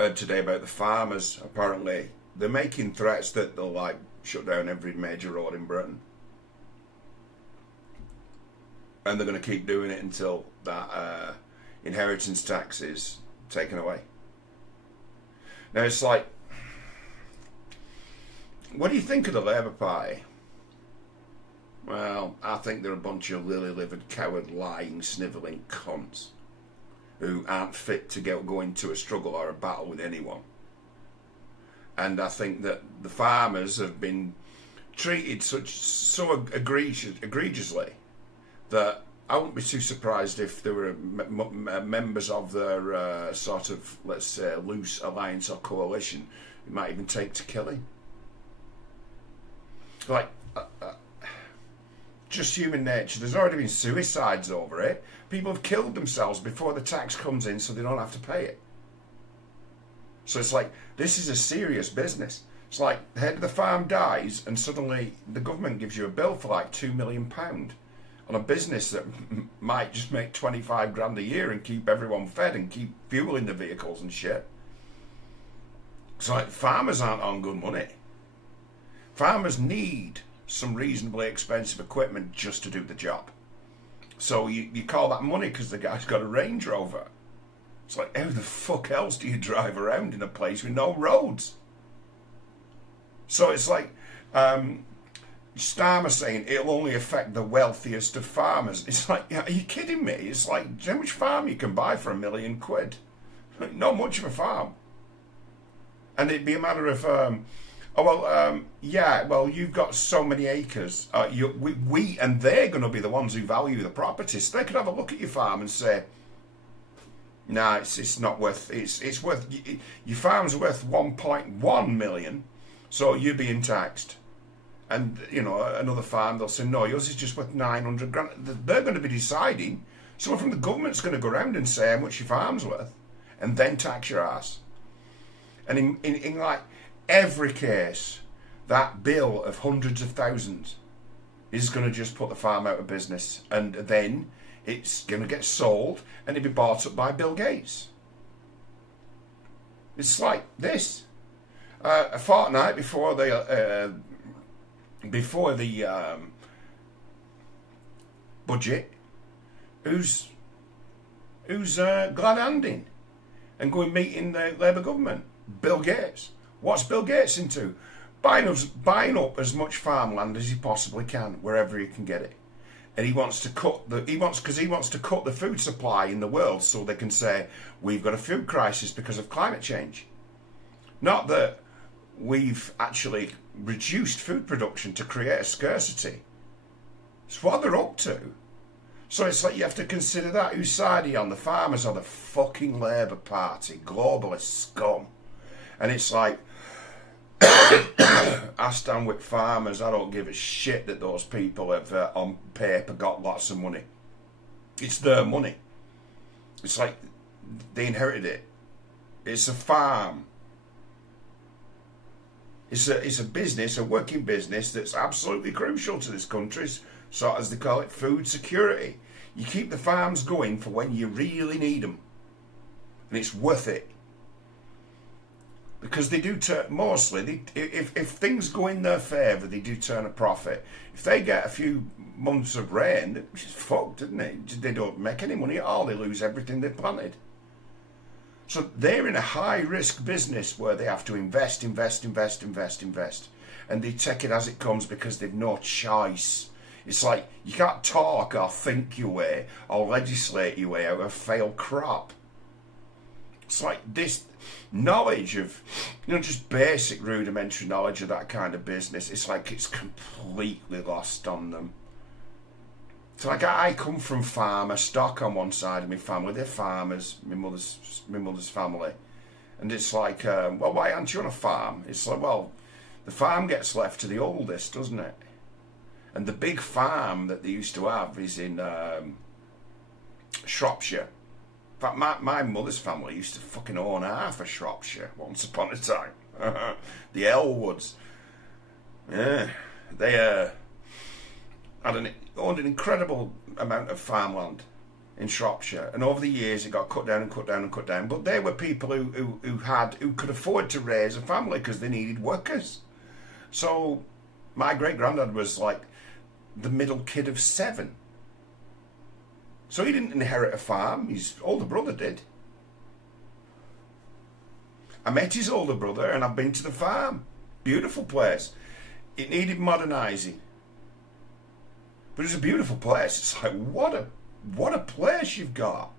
heard today about the farmers. Apparently, they're making threats that they'll like shut down every major road in Britain, and they're going to keep doing it until that inheritance tax is taken away. Now it's like, what do you think of the Labour Party? Well, I think they're a bunch of lily-livered, coward, lying, snivelling cunts who aren't fit to go into a struggle or a battle with anyone. And I think that the farmers have been treated so egregiously that I wouldn't be too surprised if there were members of their sort of, let's say, loose alliance or coalition who might even take to killing. Like, just human nature. There's already been suicides over it. People have killed themselves before the tax comes in so they don't have to pay it. So it's like, this is a serious business. It's like the head of the farm dies and suddenly the government gives you a bill for like £2 million on a business that might just make 25 grand a year and keep everyone fed and keep fueling the vehicles and shit. It's like farmers aren't on good money. Farmers need some reasonably expensive equipment just to do the job. So you call that money because the guy's got a Range Rover. It's like, how the fuck else do you drive around in a place with no roads? So it's like, Starmer saying it'll only affect the wealthiest of farmers. It's like, are you kidding me? It's like, do you know how much farm you can buy for £1 million? Not much of a farm. And it'd be a matter of, yeah, well, you've got so many acres. We and they're going to be the ones who value the properties. So they could have a look at your farm and say, nah, it's not worth. It's worth. Your farm's worth 1.1 million, so you're being taxed. And you know, another farm, they'll say, no, yours is just worth 900 grand. They're going to be deciding. Someone from the government's going to go around and say how much your farm's worth, and then tax your ass. And in like every case, that bill of hundreds of thousands is going to just put the farm out of business, and then it's going to get sold and it'll be bought up by Bill Gates. It's like this. A fortnight before the budget, who's glad-handing and going meeting the Labour government? Bill Gates. What's Bill Gates into? Buying up as much farmland as he possibly can, wherever he can get it. And he wants to cut the food supply in the world so they can say we've got a food crisis because of climate change. Not that we've actually reduced food production to create a scarcity. It's what they're up to. So it's like you have to consider that. Whose side are you on? The farmers or the fucking Labour Party? Globalist scum. And it's like, I stand with farmers. I don't give a shit that those people have on paper got lots of money. It's their money. It's like they inherited it. It's a farm. It's a business, a working business that's absolutely crucial to this country. So as they call it, food security. You keep the farms going for when you really need them, and it's worth it. Because they do turn, mostly, if things go in their favour, they do turn a profit. If they get a few months of rain, which is fucked, isn't it? They don't make any money at all. They lose everything they planted. So they're in a high-risk business where they have to invest. And they take it as it comes because they've no choice. It's like you can't talk or think your way or legislate your way out of a failed crop. It's like this knowledge of, you know, just basic rudimentary knowledge of that kind of business. It's like it's completely lost on them. So like I come from farmer stock on one side of my family. They're farmers, my mother's family. And it's like, well, why aren't you on a farm? It's like, well, the farm gets left to the oldest, doesn't it? And the big farm that they used to have is in Shropshire. In fact, my mother's family used to fucking own half of Shropshire once upon a time. The Elwoods. Yeah, they owned an incredible amount of farmland in Shropshire, and over the years it got cut down and cut down and cut down. But they were people who could afford to raise a family because they needed workers. So my great granddad was like the middle kid of 7. So he didn't inherit a farm. His older brother did. I met his older brother and I've been to the farm. Beautiful place. It needed modernising. But it's a beautiful place. It's like, what a place you've got.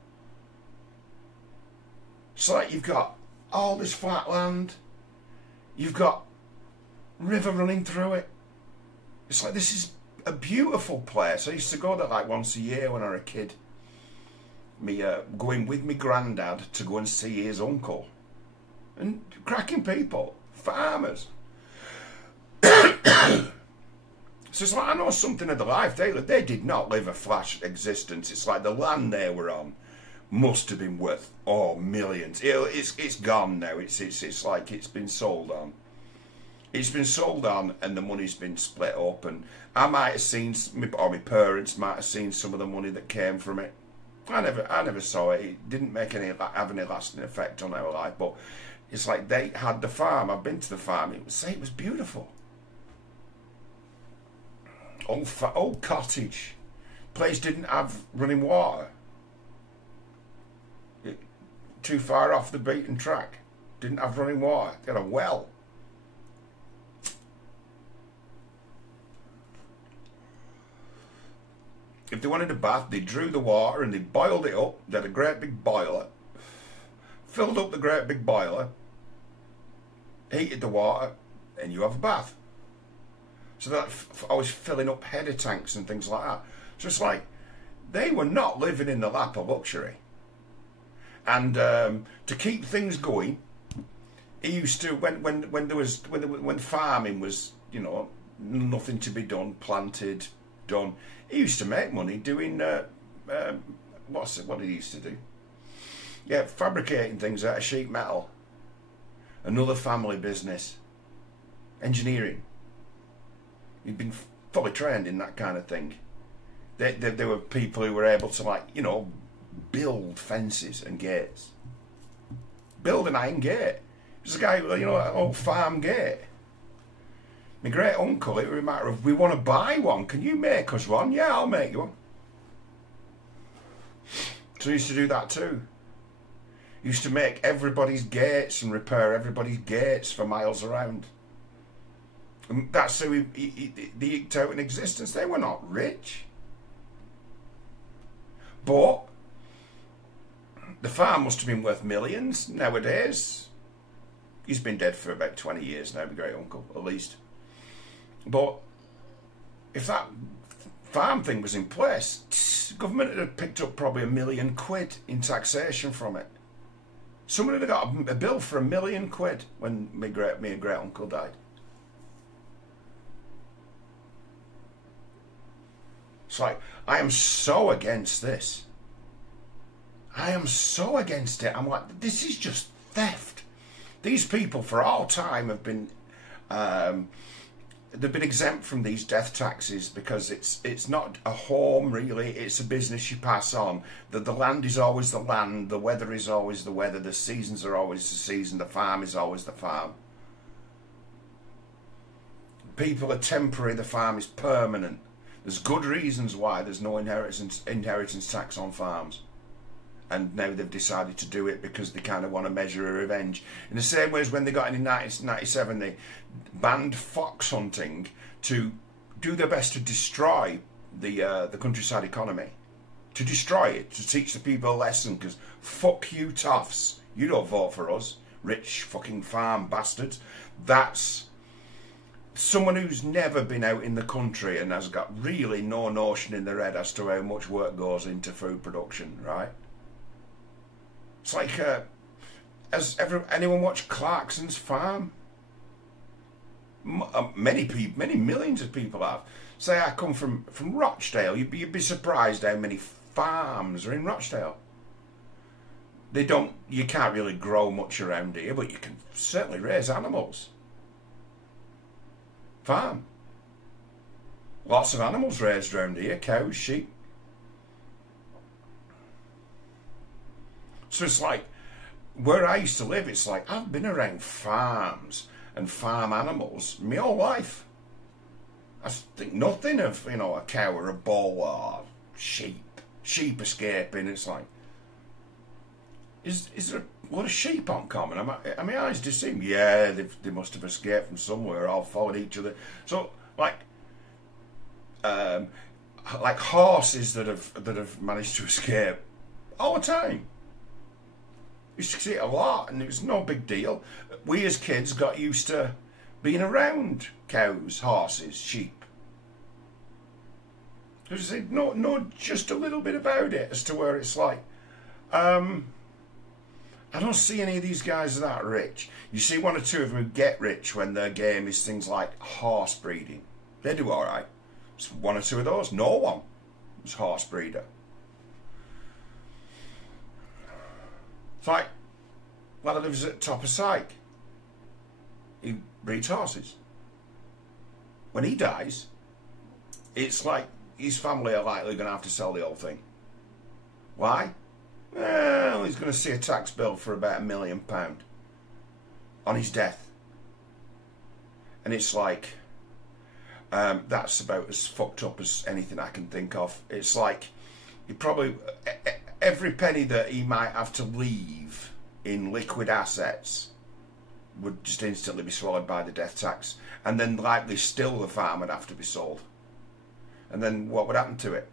It's like you've got all this flat land. You've got river running through it. It's like, this is a beautiful place. I used to go there like once a year when I was a kid. Me going with my granddad to go and see his uncle. And cracking people. Farmers. So it's like, I know something of the life they lived. They did not live a flash existence. It's like the land they were on must have been worth, millions. It's gone now. It's like it's been sold on. It's been sold on and the money's been split up. And I might have seen, or my parents might have seen some of the money that came from it. I never saw it. It didn't have any lasting effect on our life. But it's like they had the farm. I've been to the farm. It was beautiful. Old cottage. Place didn't have running water. Too far off the beaten track. Didn't have running water. They had a well. If they wanted a bath, they drew the water and they boiled it up. They had a great big boiler. Filled up the great big boiler. Heated the water. And you have a bath. So that I was filling up header tanks and things like that. So it's like, they were not living in the lap of luxury. And to keep things going, he used to, when farming was, nothing to be done, planted, done, he used to make money doing, what did he used to do? Yeah, fabricating things out of sheet metal. Another family business. Engineering. He'd been fully trained in that kind of thing. There were people who were able to, build fences and gates. Build an iron gate. There's a guy, an old farm gate. My great uncle, it was a matter of, we want to buy one. Can you make us one? Yeah, I'll make you one. So he used to do that too. He used to make everybody's gates and repair everybody's gates for miles around. And that's how they eked out an existence. They were not rich. But the farm must have been worth millions nowadays. He's been dead for about 20 years now, my great uncle, at least. But if that farm thing was in place, government had picked up probably £1 million in taxation from it. Somebody had got a bill for £1 million when me and great uncle died. It's like, I am so against this. I am so against it. I'm like, this is just theft. These people for all time have been, they've been exempt from these death taxes because it's not a home really, it's a business you pass on. The land is always the land, the weather is always the weather, the seasons are always the season, the farm is always the farm. People are temporary, the farm is permanent. There's good reasons why there's no inheritance tax on farms. And now they've decided to do it because they kind of want to measure a revenge. In the same way as when they got in 1997, they banned fox hunting to do their best to destroy the countryside economy. To destroy it, to teach the people a lesson, because fuck you toffs. You don't vote for us, rich fucking farm bastards. That's someone who's never been out in the country and has got really no notion in their head as to how much work goes into food production, right? It's like, anyone watch Clarkson's Farm? Many millions of people have. Say I come from Rochdale, you'd be surprised how many farms are in Rochdale. You can't really grow much around here, but you can certainly raise animals. Farm. Lots of animals raised around here, cows, sheep. So it's like, where I used to live, it's like, I've been around farms and farm animals my whole life. I think nothing of, you know, a cow or a bull or sheep escaping. It's like, is there a lot of sheep on common? Am my eyes deceived? Yeah, they must have escaped from somewhere, all followed each other. So, like horses that have managed to escape all the time. You used to see it a lot, and it was no big deal. We as kids got used to being around cows, horses, sheep. There's no, just a little bit about it as to where it's like, I don't see any of these guys that rich. You see one or two of them who get rich when their game is things like horse breeding. They do all right. It's one or two of those. No one was horse breeder. It's like, lad who lives at top of Syke. He breeds horses. When he dies, it's like his family are likely going to have to sell the whole thing. Why? Well, he's going to see a tax bill for about £1 million on his death. And it's like, that's about as fucked up as anything I can think of. It's like, he probably, every penny that he might have to leave in liquid assets would just instantly be swallowed by the death tax. And then likely still the farm would have to be sold. And then what would happen to it?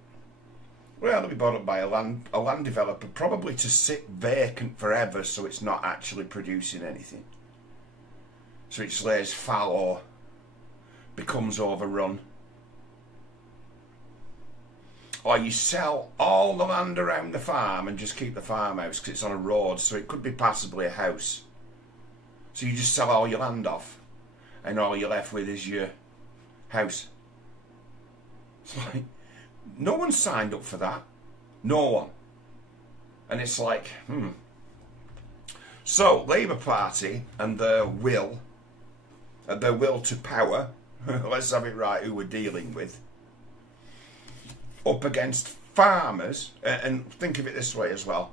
Well, it'll be bought up by a land developer, probably to sit vacant forever so it's not actually producing anything. So it just lays fallow, becomes overrun. Or you sell all the land around the farm and just keep the farmhouse because it's on a road, so it could be passably a house. So you just sell all your land off and all you're left with is your house. It's like, no one signed up for that. No one. And it's like, So, Labour Party and their will to power, let's have it right who we're dealing with, up against farmers, and think of it this way as well,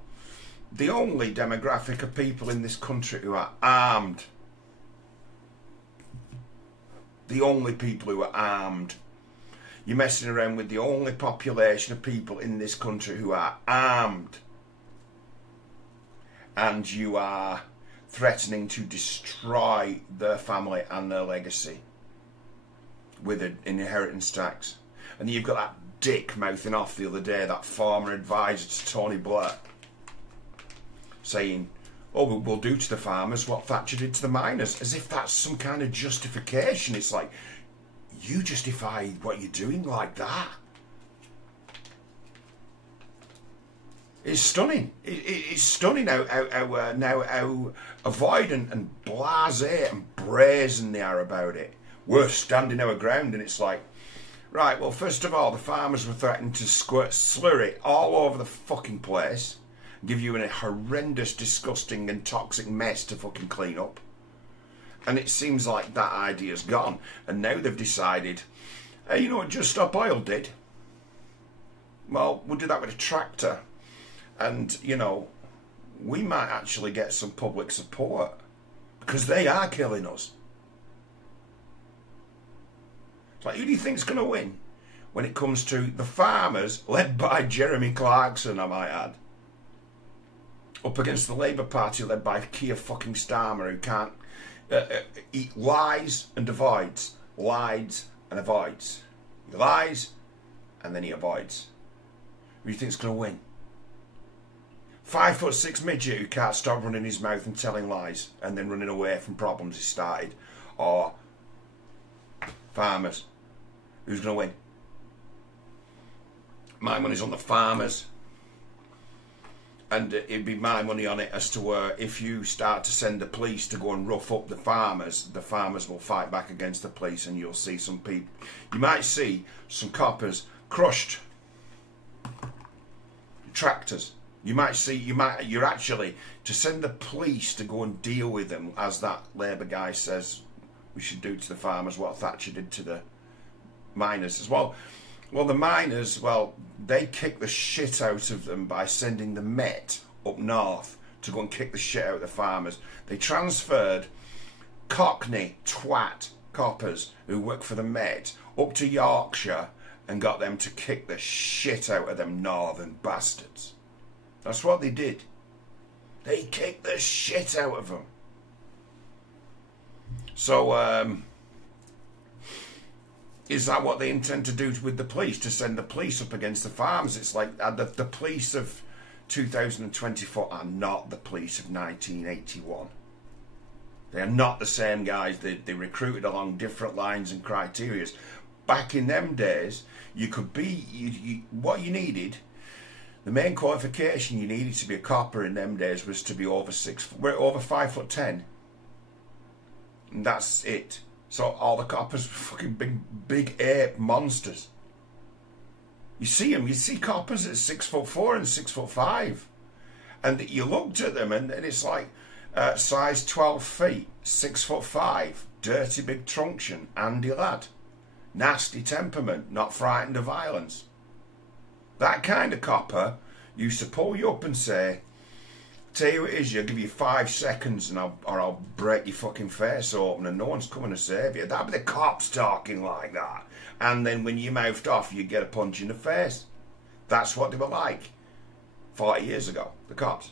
the only demographic of people in this country who are armed. The only people who are armed. You're messing around with the only population of people in this country who are armed. And you are threatening to destroy their family and their legacy with an inheritance tax. And you've got that dick mouthing off the other day, that former advisor to Tony Blair, saying, oh, we'll do to the farmers what Thatcher did to the miners, as if that's some kind of justification. It's like, you justify what you're doing like that? It's stunning. It's stunning how avoidant and blasé and brazen they are about it. We're standing our ground, and it's like, right, well, first of all, the farmers were threatening to squirt slurry all over the fucking place, give you a horrendous, disgusting and toxic mess to fucking clean up. And it seems like that idea's gone. And now they've decided, hey, you know what Just Stop Oil did? Well, we'll do that with a tractor. And, you know, we might actually get some public support. Because they are killing us. It's like, who do you think's going to win? When it comes to the farmers, led by Jeremy Clarkson, I might add. Up against the Labour Party, led by Keir fucking Starmer, who can't... he lies and avoids, lies and avoids. He lies and then he avoids. Who do you think's going to win? 5'6" midget who can't stop running his mouth and telling lies and then running away from problems he started, or farmers? Who's going to win? My money's on the farmers. And it'd be my money on it as to where if you start to send the police to go and rough up the farmers will fight back against the police, and you'll see some people. You might see some coppers crushed tractors. You're actually to send the police to go and deal with them, as that Labour guy says we should do to the farmers what Thatcher did to the miners as well. Well, the miners, they kick the shit out of them by sending the Met up north to go and kick the shit out of the farmers. They transferred Cockney twat coppers who work for the Met up to Yorkshire and got them to kick the shit out of them northern bastards. That's what they did. They kicked the shit out of them. So, is that what they intend to do with the police? To send the police up against the farms? It's like the police of 2024 are not the police of 1981. They are not the same guys. They recruited along different lines and criterias. Back in them days, you could be what you needed. The main qualification you needed to be a copper in them days was to be over 5'10", and that's it. So all the coppers were fucking big ape monsters. You see them. You see coppers at 6'4" and 6'5", and you looked at them, and it's like size 12 feet, 6'5", dirty big truncheon, Andy lad, nasty temperament, not frightened of violence. That kind of copper used to pull you up and say, "Tell you what it is, I'll give you 5 seconds and I'll break your fucking face open and no one's coming to save you." That'd be the cops talking like that. And then when you mouthed off, you'd get a punch in the face. That's what they were like 40 years ago, the cops.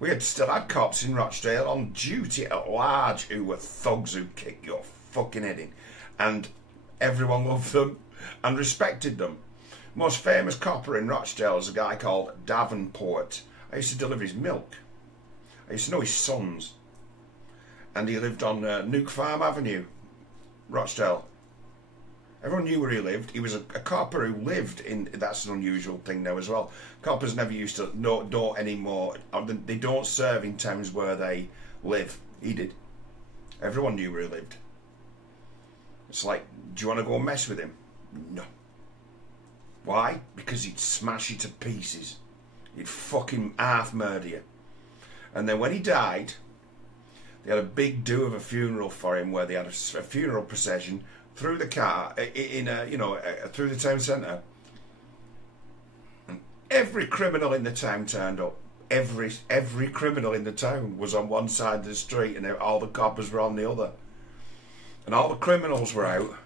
We had still had cops in Rochdale on duty at large who were thugs who'd kick your fucking head in. And everyone loved them and respected them. Most famous copper in Rochdale is a guy called Davenport. I used to deliver his milk. I used to know his sons. And he lived on Nuke Farm Avenue, Rochdale. Everyone knew where he lived. He was a copper who lived in... That's an unusual thing now as well. Coppers never used to... don't anymore. They don't serve in towns where they live. He did. Everyone knew where he lived. It's like, do you want to go and mess with him? No. Why? Because he'd smash you to pieces. He'd fucking half murder you. And then when he died, they had a big do of a funeral for him, where they had a funeral procession through the car through the town centre. And every criminal in the town turned up. Every criminal in the town was on one side of the street, and all the coppers were on the other. And all the criminals were out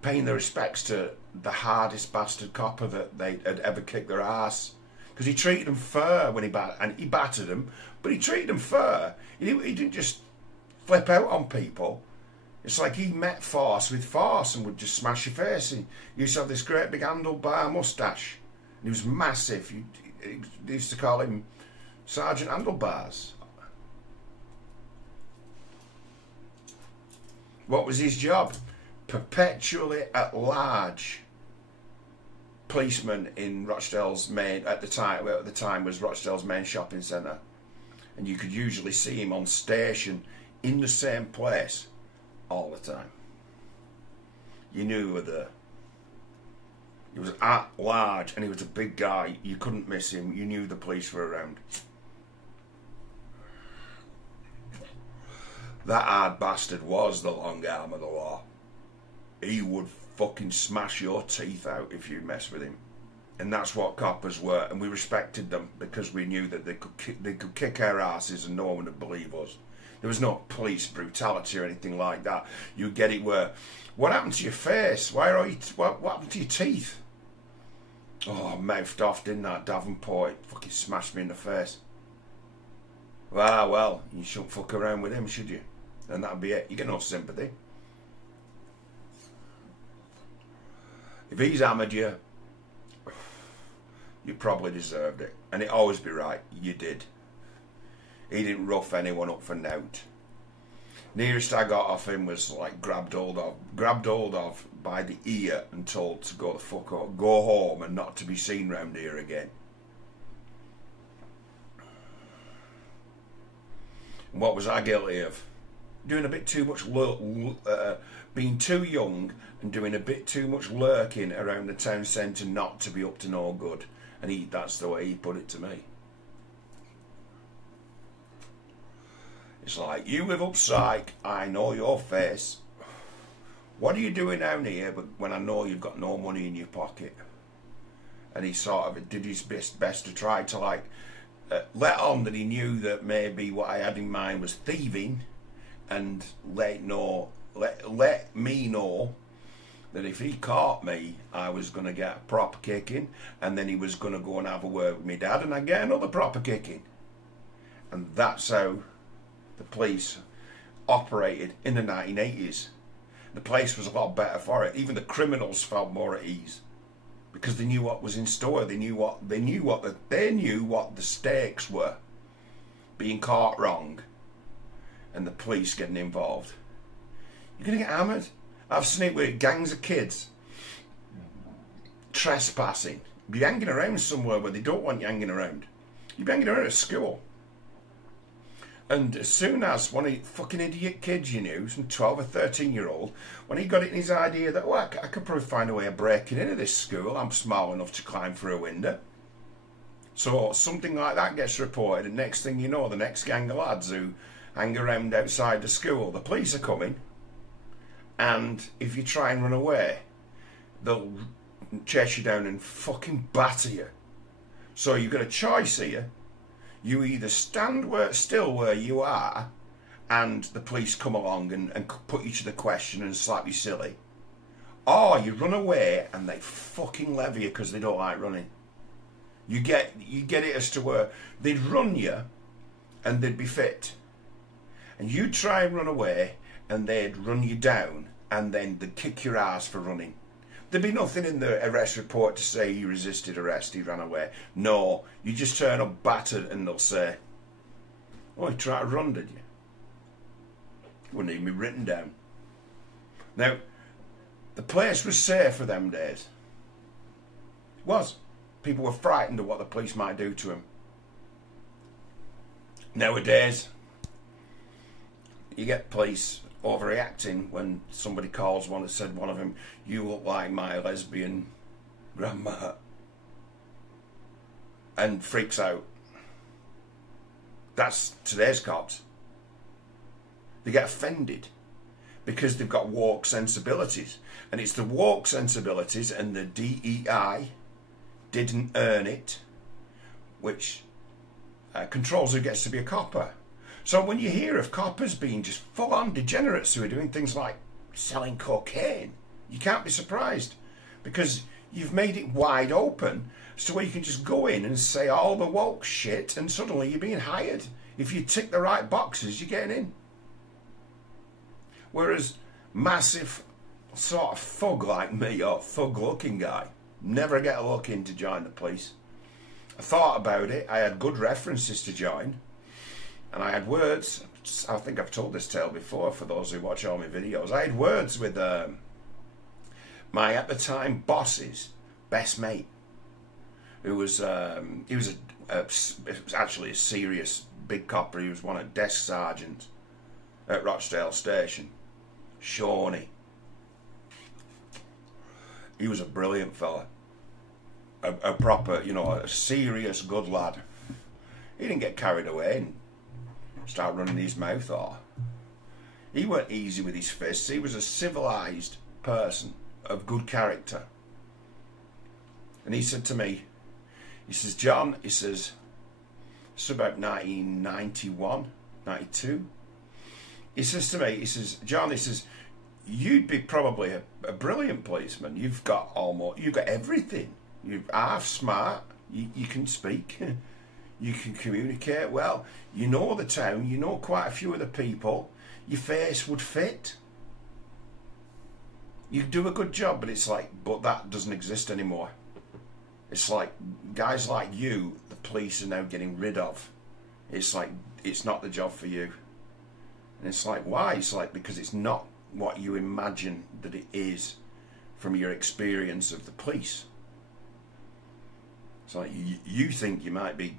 paying their respects to the hardest bastard copper that they had ever kicked their ass. Because he treated them fair when he battered them, but he treated them fair. He didn't just flip out on people. It's like he met force with force and would just smash your face. He used to have this great big handlebar moustache. And he was massive. They used to call him Sergeant Handlebars. What was his job? Perpetually at large policeman in Rochdale's main, at the time was Rochdale's main shopping centre, and you could usually see him on station in the same place all the time. You knew he was there. He was at large, and he was a big guy. You couldn't miss him. You knew the police were around. That hard bastard was the long arm of the law. He would fucking smash your teeth out if you mess with him. And that's what coppers were, and we respected them because we knew that they could kick our asses and no one would believe us. There was no police brutality or anything like that. You get it where, what happened to your face? What happened to your teeth? Oh, I mouthed off, didn't I? Davenport fucking smashed me in the face. Well, you shouldn't fuck around with him, should you? And that'd be it. You get no sympathy. If he's hammered you, you probably deserved it. And it'd always be right. You did. He didn't rough anyone up for nout. Nearest I got off him was like grabbed hold of by the ear and told to go the fuck up, go home and not to be seen round here again. And what was I guilty of? Doing a bit too much being too young and doing a bit too much lurking around the town centre not to be up to no good. And that's the way he put it to me. It's like, you live up Syke, I know your face. What are you doing down here when I know you've got no money in your pocket? and he sort of did his best to try to like let on that he knew that maybe what I had in mind was thieving, and let me know that if he caught me, I was going to get a proper kicking, and then he was going to go and have a word with my dad, and I'd get another proper kicking. And that's how the police operated in the 1980s. The place was a lot better for it. Even the criminals felt more at ease because they knew what was in store. They knew what the stakes were. Being caught wrong, and the police getting involved. You're gonna get hammered. I've seen it with gangs of kids trespassing. Be hanging around somewhere where they don't want you hanging around. You'd be hanging around at school. And as soon as one of the fucking idiot kids you knew, some 12 or 13-year-old, when he got it in his idea that, I could probably find a way of breaking into this school, I'm small enough to climb through a window. So something like that gets reported, and next thing you know, the next gang of lads who hang around outside the school, the police are coming, and if you try and run away, they'll chase you down and fucking batter you. So you've got a choice here. You either stand still where you are and the police come along and put you to the question and slap you silly, or you run away and they fucking levy you because they don't like running. You get it as to where they'd run you and they'd be fit, and you'd try and run away and they'd run you down and then they'd kick your ass for running. There'd be nothing in the arrest report to say you resisted arrest, he ran away. No, you just turn up battered and they'll say, oh, you tried to run, did you? It wouldn't even be written down. Now, the place was safe for them days. It was. People were frightened of what the police might do to them. Nowadays, you get police overreacting when somebody calls one of them, you look like my lesbian grandma, and freaks out. That's today's cops. They get offended because they've got woke sensibilities, and it's the woke sensibilities and the DEI didn't earn it, which controls who gets to be a copper. So when you hear of coppers being just full-on degenerates who are doing things like selling cocaine, you can't be surprised, because you've made it wide open as to where you can just go in and say all the woke shit and suddenly you're being hired. If you tick the right boxes, you're getting in. Whereas massive sort of thug like me, or thug-looking guy, never get a look in to join the police. I thought about it. I had good references to join. And I had words, I think I've told this tale before for those who watch all my videos. I had words with my, at the time, boss's best mate, who was, he was actually a serious big copper. He was one of desk sergeants at Rochdale Station, Shawnee. He was a brilliant fella, a proper, a serious good lad. He didn't get carried away and start running his mouth off. He weren't easy with his fists. He was a civilised person of good character. And he said to me, he says, John, he says, it's about 1991, 92. He says to me, he says, John, he says, you'd be probably a brilliant policeman. You've got everything. You're half smart. You can speak. You can communicate well. You know the town. You know quite a few of the people. Your face would fit. You do a good job, but it's like, but that doesn't exist anymore. It's like guys like you, the police are now getting rid of. It's like, it's not the job for you. And it's like, why? It's like, because it's not what you imagine that it is from your experience of the police. It's like you think you might be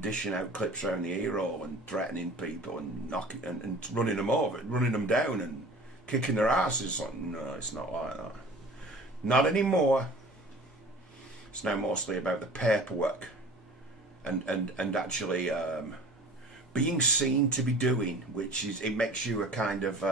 dishing out clips around the ear hole and threatening people and knocking and running them over, running them down and kicking their asses. Like, no, it's not like that. Not anymore. It's now mostly about the paperwork and actually being seen to be doing, which is, it makes you a kind of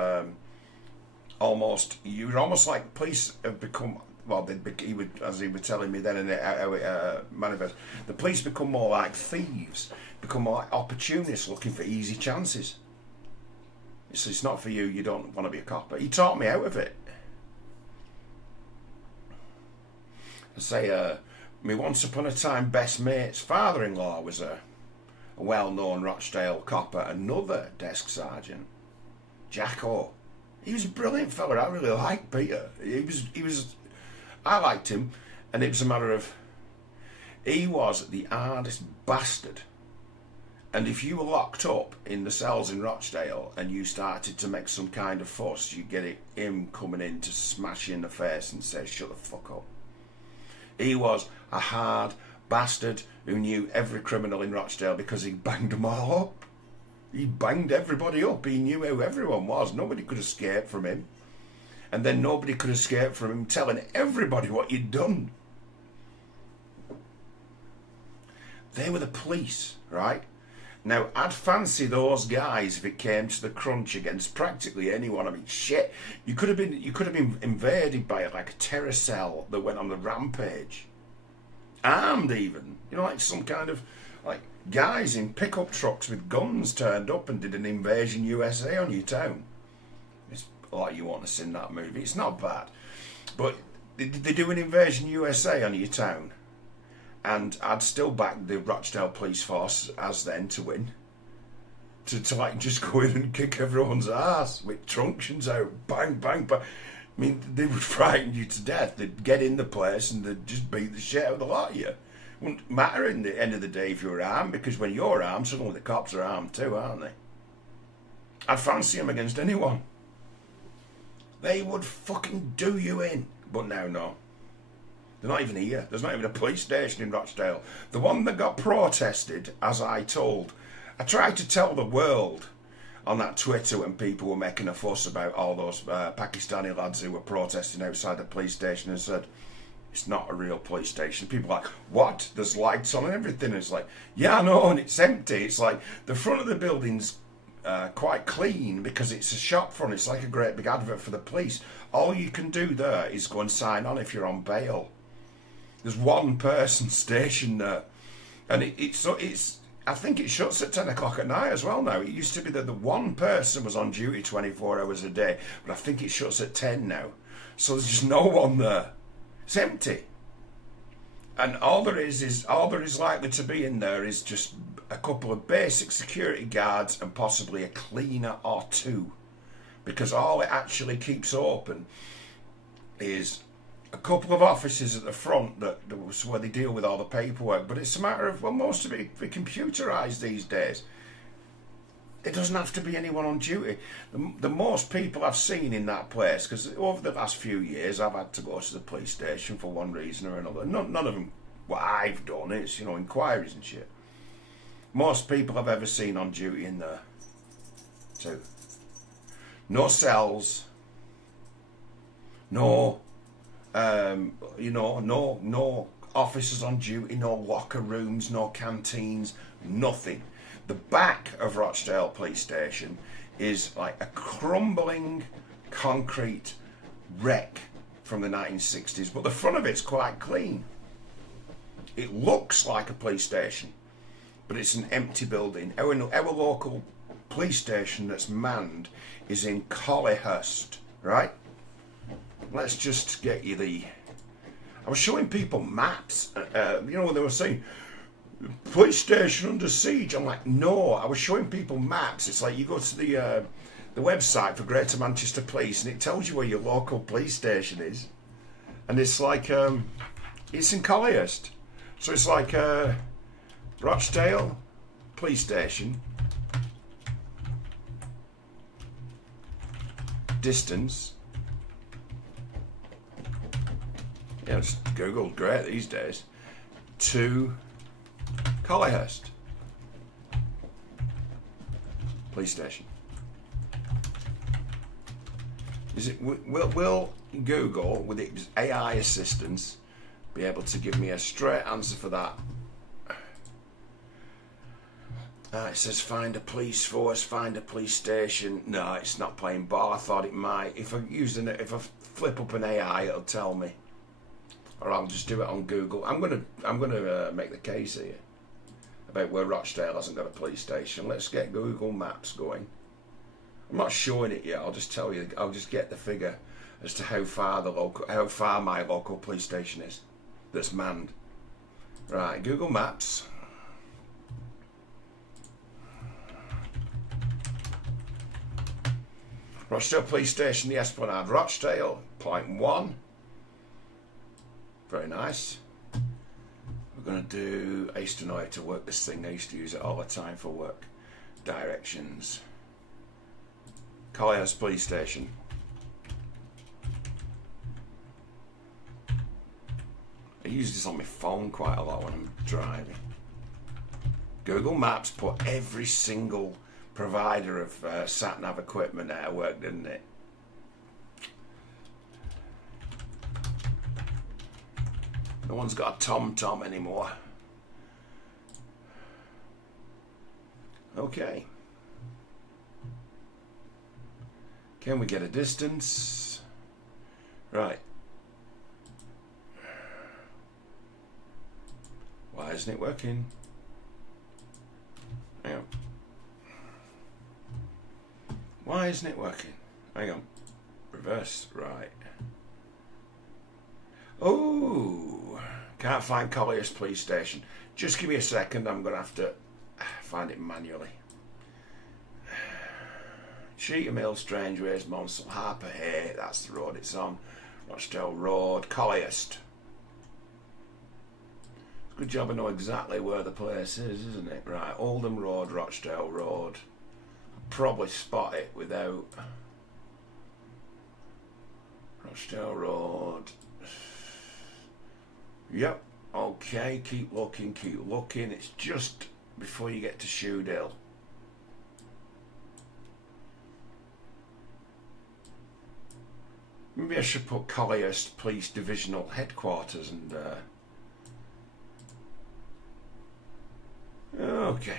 you're almost like police have become well, he would, as he was telling me then, how it manifests. The police become more like thieves, become more like opportunists looking for easy chances. It's not for you. You don't want to be a cop. But he taught me out of it. I say, my once upon a time best mate's father-in-law was a well-known Rochdale copper, another desk sergeant, Jacko. He was a brilliant fella. I really liked Peter. He was. I liked him, and it was a matter of he was the hardest bastard. And if you were locked up in the cells in Rochdale and you started to make some kind of fuss, you get him coming in to smash you in the face and say, "Shut the fuck up." He was a hard bastard who knew every criminal in Rochdale because he banged them all up. He banged everybody up. He knew who everyone was. Nobody could escape from him. And then nobody could escape from him telling everybody what you'd done. They were the police, right? Now, I'd fancy those guys if it came to the crunch against practically anyone. I mean, shit, you could have been invaded by like a terror cell that went on the rampage, armed even. You know, like some kind of like guys in pickup trucks with guns turned up and did an Invasion USA on your town. It's like you want to see that movie. It's not bad, but they do an Invasion USA on your town. And I'd still back the Rochdale Police Force as then to win. To like just go in and kick everyone's ass with truncheons out, bang, bang, bang. I mean, they would frighten you to death. They'd get in the place and they'd just beat the shit out of the lot of you. It wouldn't matter in the end of the day if you were armed, because when you're armed, suddenly the cops are armed too, aren't they? I'd fancy them against anyone. They would fucking do you in. But now, no. They're not even here. There's not even a police station in Rochdale. The one that got protested, as I told, I tried to tell the world on that Twitter when people were making a fuss about all those Pakistani lads who were protesting outside the police station, and said, it's not a real police station. People are like, what? There's lights on and everything. It's like, yeah, I know, and it's empty. It's like the front of the building's quite clean because it's a shop front. It's like a great big advert for the police. All you can do there is go and sign on if you're on bail. There's one person stationed there, and it's I think it shuts at 10 o'clock at night as well now. It used to be that the one person was on duty 24 hours a day, but I think it shuts at 10 now. So there's just no one there. It's empty. And all there is likely to be in there is just a couple of basic security guards and possibly a cleaner or two. Because all it actually keeps open is a couple of offices at the front where they deal with all the paperwork, but it's a matter of, well, most of it is computerised these days. It doesn't have to be anyone on duty. The most people I've seen in that place, because over the last few years I've had to go to the police station for one reason or another. None of them what I've done. It's, you know, inquiries and shit. Most people I've ever seen on duty in there. So, no cells. No. You know, no officers on duty, no locker rooms, no canteens, nothing. The back of Rochdale Police Station is like a crumbling concrete wreck from the 1960s, but the front of it's quite clean. It looks like a police station, but it's an empty building. Our local police station that's manned is in Collyhurst, right? Let's just get you the... I was showing people maps, you know, when they were saying, police station under siege. I'm like, no, I was showing people maps. It's like you go to the website for Greater Manchester Police and it tells you where your local police station is. And it's like, it's in Collyhurst. So it's like Rochdale Police Station. Distance. Yeah, just Google's great these days. To Collyhurst Police Station. Is it? Will Google, with its AI assistance, be able to give me a straight answer for that? It says find a police force, find a police station. No, it's not playing ball. I thought it might. If I flip up an AI, it'll tell me. or I'll just do it on Google. I'm gonna make the case here about where Rochdale hasn't got a police station. Let's get Google Maps going. I'm not showing it yet. I'll just tell you. I'll just get the figure as to how far my local police station is that's manned. Right, Google Maps. Rochdale Police Station, the Esplanade, Rochdale, point 1. Very nice. We're going to do, I used to know how to work this thing. I used to use it all the time for work. Directions. Colliers Police Station. I use this on my phone quite a lot when I'm driving. Google Maps put every single provider of sat-nav equipment out of work, didn't it? No one's got a TomTom anymore. Okay. Can we get a distance? Right. Why isn't it working? Hang on. Why isn't it working? Hang on. Reverse. Right. Oh, can't find Colliers Police Station. Just give me a second. I'm going to have to find it manually. Cheetham Hill, Strangeways, Monsell, Harper Hay. That's the road it's on. Rochdale Road, Colliers. Good job I know exactly where the place is, isn't it? Right, Oldham Road, Rochdale Road. I'll probably spot it without... Rochdale Road. Yep, okay, keep looking, keep looking. It's just before you get to Shude Hill. Maybe I should put Colliers Police Divisional Headquarters and... Okay.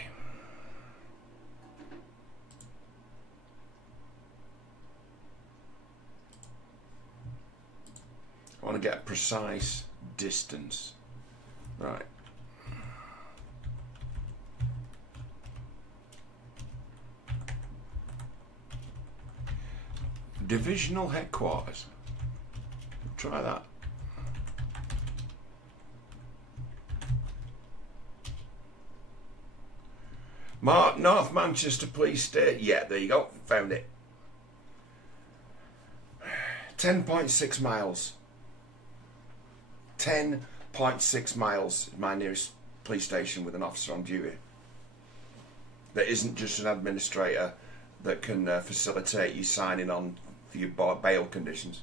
I want to get a precise distance. Right. Divisional headquarters. Try that. North Manchester Police Station. Yeah, there you go. Found it. 10.6 miles. 10.6 miles is my nearest police station with an officer on duty. That isn't just an administrator that can facilitate you signing on for your bail conditions.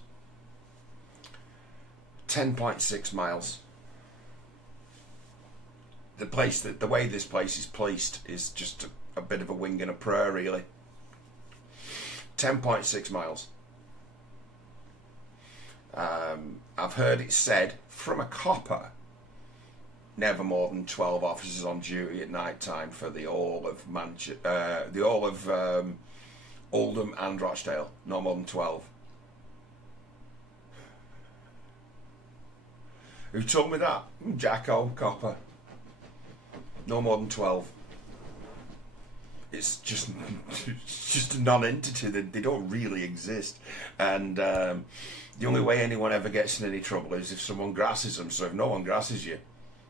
10.6 miles. The way this place is placed is just a bit of a wing and a prayer, really. 10.6 miles. I've heard it said from a copper, never more than 12 officers on duty at night time for the whole of Oldham and Rochdale. No more than 12. Who told me that? Jacko, copper. No more than 12. It's just a non-entity. They don't really exist. And the only way anyone ever gets in any trouble is if someone grasses them. So if no one grasses you,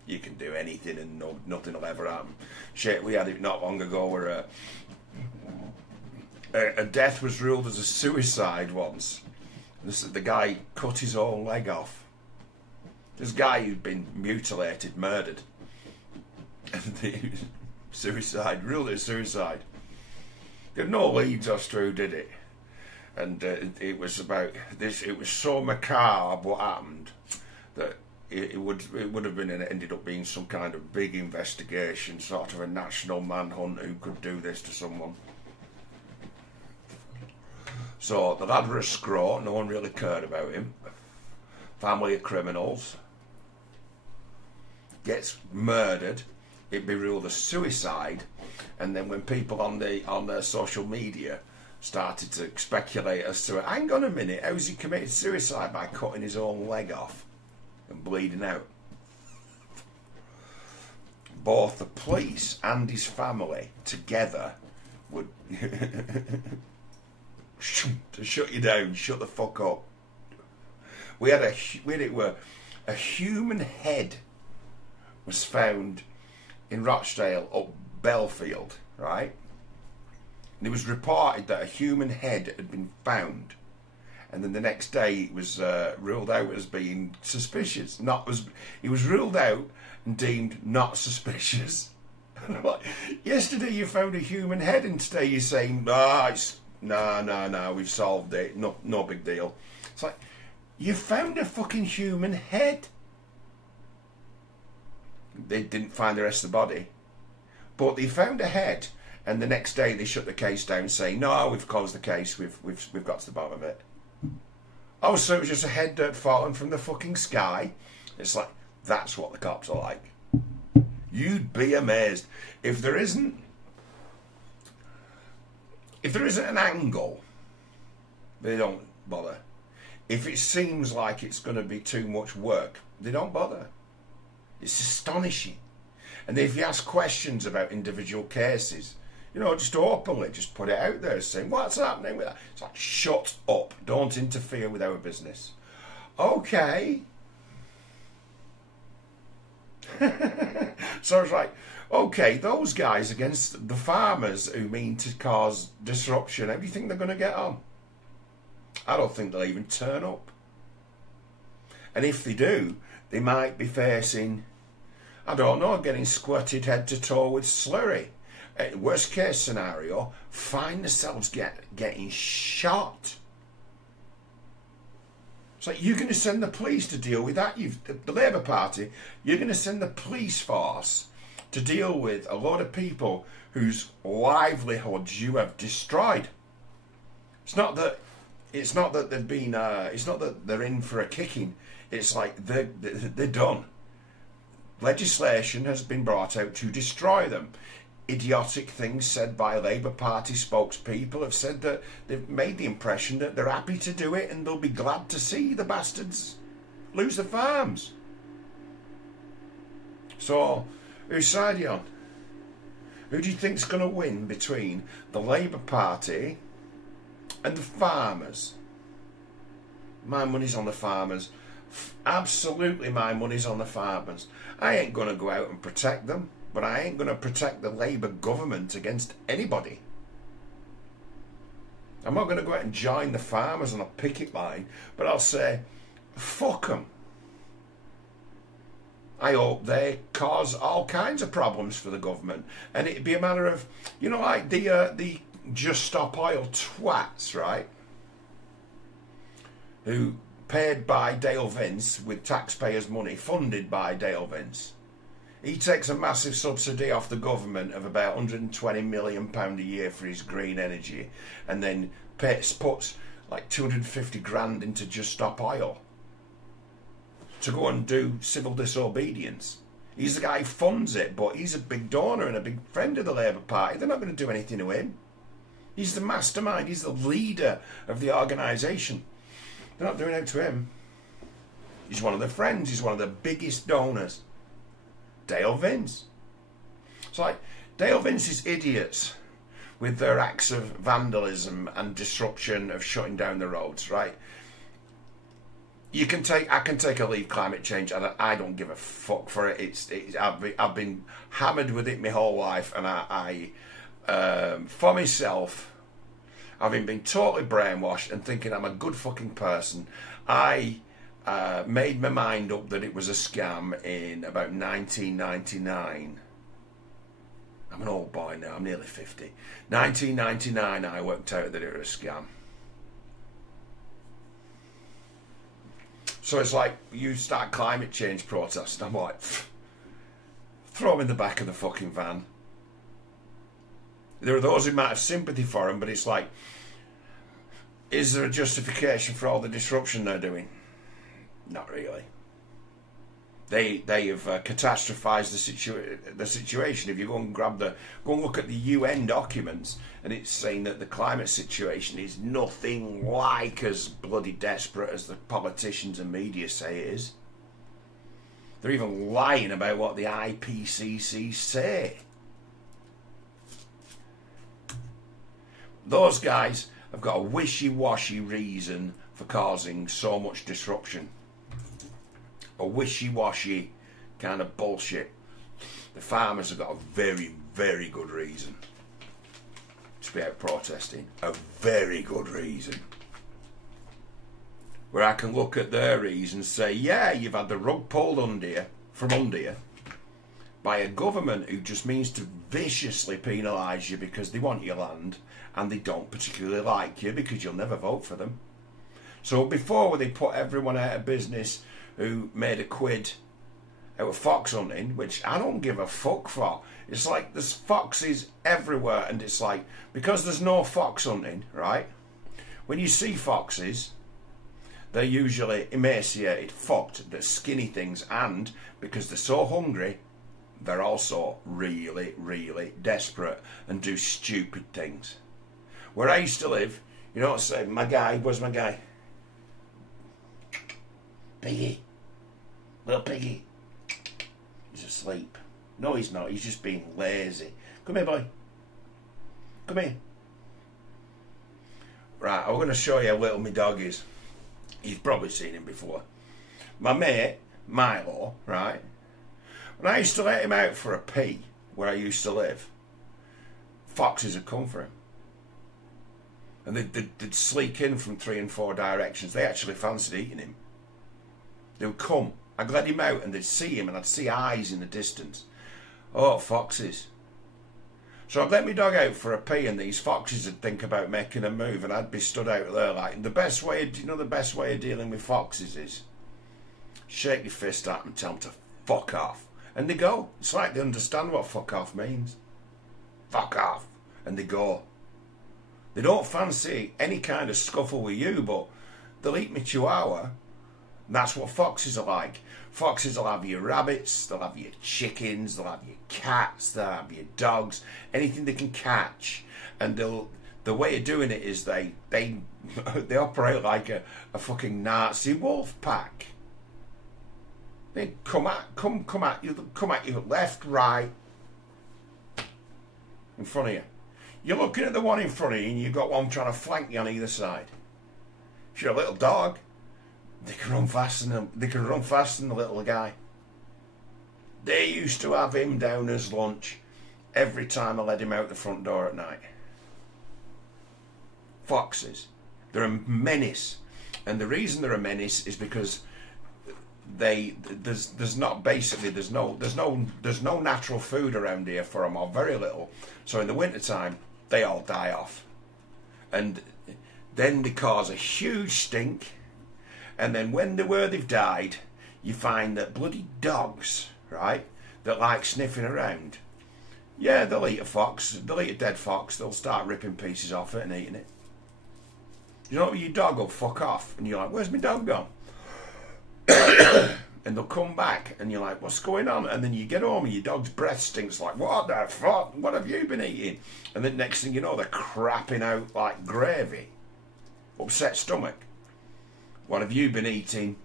you can do anything and nothing will ever happen. Shit, we had it not long ago where a death was ruled as a suicide once. The guy cut his own leg off. This guy who'd been mutilated, murdered. And suicide, ruled as suicide. There no leads as to who did it. And it was about this. It was so macabre what happened that it would have been ended up being some kind of big investigation, sort of a national manhunt who could do this to someone. So the lad was a scraw. No one really cared about him. Family of criminals. Gets murdered. It'd be ruled as suicide, and then when people on their social media started to speculate as to, hang on a minute, how's he committed suicide by cutting his own leg off? and bleeding out. Both the police and his family together would to shut you down, shut the fuck up. We had a human head was found in Rochdale up Belfield, right? And it was reported that a human head had been found, and then the next day it was ruled out as being suspicious. It was ruled out and deemed not suspicious. And I'm like, yesterday you found a human head, and today you're saying, no, we've solved it, no big deal. It's like, you found a fucking human head. They didn't find the rest of the body, but they found a head, and the next day they shut the case down, saying, no, we've closed the case, we've got to the bottom of it. Oh, so it was just a head that had fallen from the fucking sky. It's like, that's what the cops are like. You'd be amazed if there isn't an angle. They don't bother. If it seems like it's going to be too much work, they don't bother. It's astonishing. And if you ask questions about individual cases, just openly, just put it out there, saying, what's happening with that? It's like, shut up. Don't interfere with our business. Okay. So it's like, okay, those guys against the farmers who mean to cause disruption, how do you think they're going to get on? I don't think they'll even turn up. And if they do, they might be facing, I don't know, getting squirted head to toe with slurry. Worst case scenario, find themselves getting shot. It's like, you're going to send the police to deal with that. The Labour Party, you're going to send the police force to deal with a lot of people whose livelihoods you have destroyed. It's not that they've been. It's not that they're in for a kicking. It's like they're done. Legislation has been brought out to destroy them. Idiotic things said by Labour Party spokespeople have said that they've made the impression that they're happy to do it and they'll be glad to see the bastards lose the farms. So, whose side are you on? Who do you think's going to win between the Labour Party and the farmers? My money's on the farmers. Absolutely, my money's on the farmers. I ain't going to go out and protect them, but I ain't going to protect the Labour government against anybody. I'm not going to go out and join the farmers on a picket line, but I'll say, fuck them. I hope they cause all kinds of problems for the government. And it'd be a matter of, like the Just Stop Oil twats, right? Who paid by Dale Vince with taxpayers' money, funded by Dale Vince. He takes a massive subsidy off the government of about £120 million a year for his green energy, and then puts like 250 grand into Just Stop Oil to go and do civil disobedience. He's the guy who funds it, but he's a big donor and a big friend of the Labour Party. They're not going to do anything to him. He's the mastermind. He's the leader of the organisation. They're not doing it to him. He's one of their friends. He's one of the biggest donors. Dale Vince. It's like Dale Vince's idiots with their acts of vandalism and disruption of shutting down the roads, right? I can take a leave climate change, and I don't give a fuck for it. I've been hammered with it my whole life, and I for myself, having been totally brainwashed and thinking I'm a good fucking person, I made my mind up that it was a scam in about 1999. I'm an old boy now, I'm nearly 50. 1999 I worked out that it was a scam. So it's like, you start climate change protests, and I'm like, throw them in the back of the fucking van. There are those who might have sympathy for them, but it's like, is there a justification for all the disruption they're doing? Not really. They have catastrophised the situation. If you go and look at the UN documents, and it's saying that the climate situation is nothing like as bloody desperate as the politicians and media say it is. They're even lying about what the IPCC say. Those guys have got a wishy-washy reason for causing so much disruption. A wishy-washy kind of bullshit. The farmers have got a very, very good reason to be out protesting. A very good reason. Where I can look at their reasons and say, yeah, you've had the rug pulled from under you by a government who just means to viciously penalise you because they want your land and they don't particularly like you because you'll never vote for them. So before they put everyone out of business who made a quid out of fox hunting, which I don't give a fuck for. It's like there's foxes everywhere, and it's like, because there's no fox hunting, right? When you see foxes, they're usually emaciated, fucked, they're skinny things, and because they're so hungry, they're also really, really desperate and do stupid things. Where I used to live, you know what I say, my guy, where's my guy? Piggy. Little Piggy. He's asleep. No, he's not. He's just being lazy. Come here, boy. Come here. Right, I'm going to show you how little my dog is. You've probably seen him before. My mate, Milo, right? When I used to let him out for a pee, where I used to live, foxes would come for him. And they'd sleek in from 3 and 4 directions. They actually fancied eating him. They would come. I'd let him out and they'd see him and I'd see eyes in the distance. Oh, foxes. So I'd let my dog out for a pee and these foxes would think about making a move and I'd be stood out there like, the best way of dealing with foxes is shake your fist at them and tell them to fuck off. And they go. It's like they understand what fuck off means. Fuck off. And they go. They don't fancy any kind of scuffle with you, but they'll eat me chihuahua. That's what foxes are like. Foxes will have your rabbits, they'll have your chickens, they'll have your cats, they'll have your dogs, anything they can catch. And the way of doing it is they operate like a fucking Nazi wolf pack. They come at you left, right, in front of you. You're looking at the one in front of you and you've got one trying to flank you on either side. If you're a little dog, they can run faster than the little guy. They used to have him down as lunch every time I let him out the front door at night. Foxes. They're a menace. And the reason they're a menace is because there's no natural food around here for them, or very little. So in the winter time they all die off. And then they cause a huge stink. And then when they've died, you find that bloody dogs, right, that like sniffing around, yeah, they'll eat a fox, they'll eat a dead fox, they'll start ripping pieces off it and eating it. You know, your dog will fuck off, and you're like, where's my dog gone? And they'll come back, and you're like, what's going on? And then you get home, and your dog's breath stinks like, what the fuck? What have you been eating? And then next thing you know, they're crapping out like gravy. Upset stomach. What have you been eating?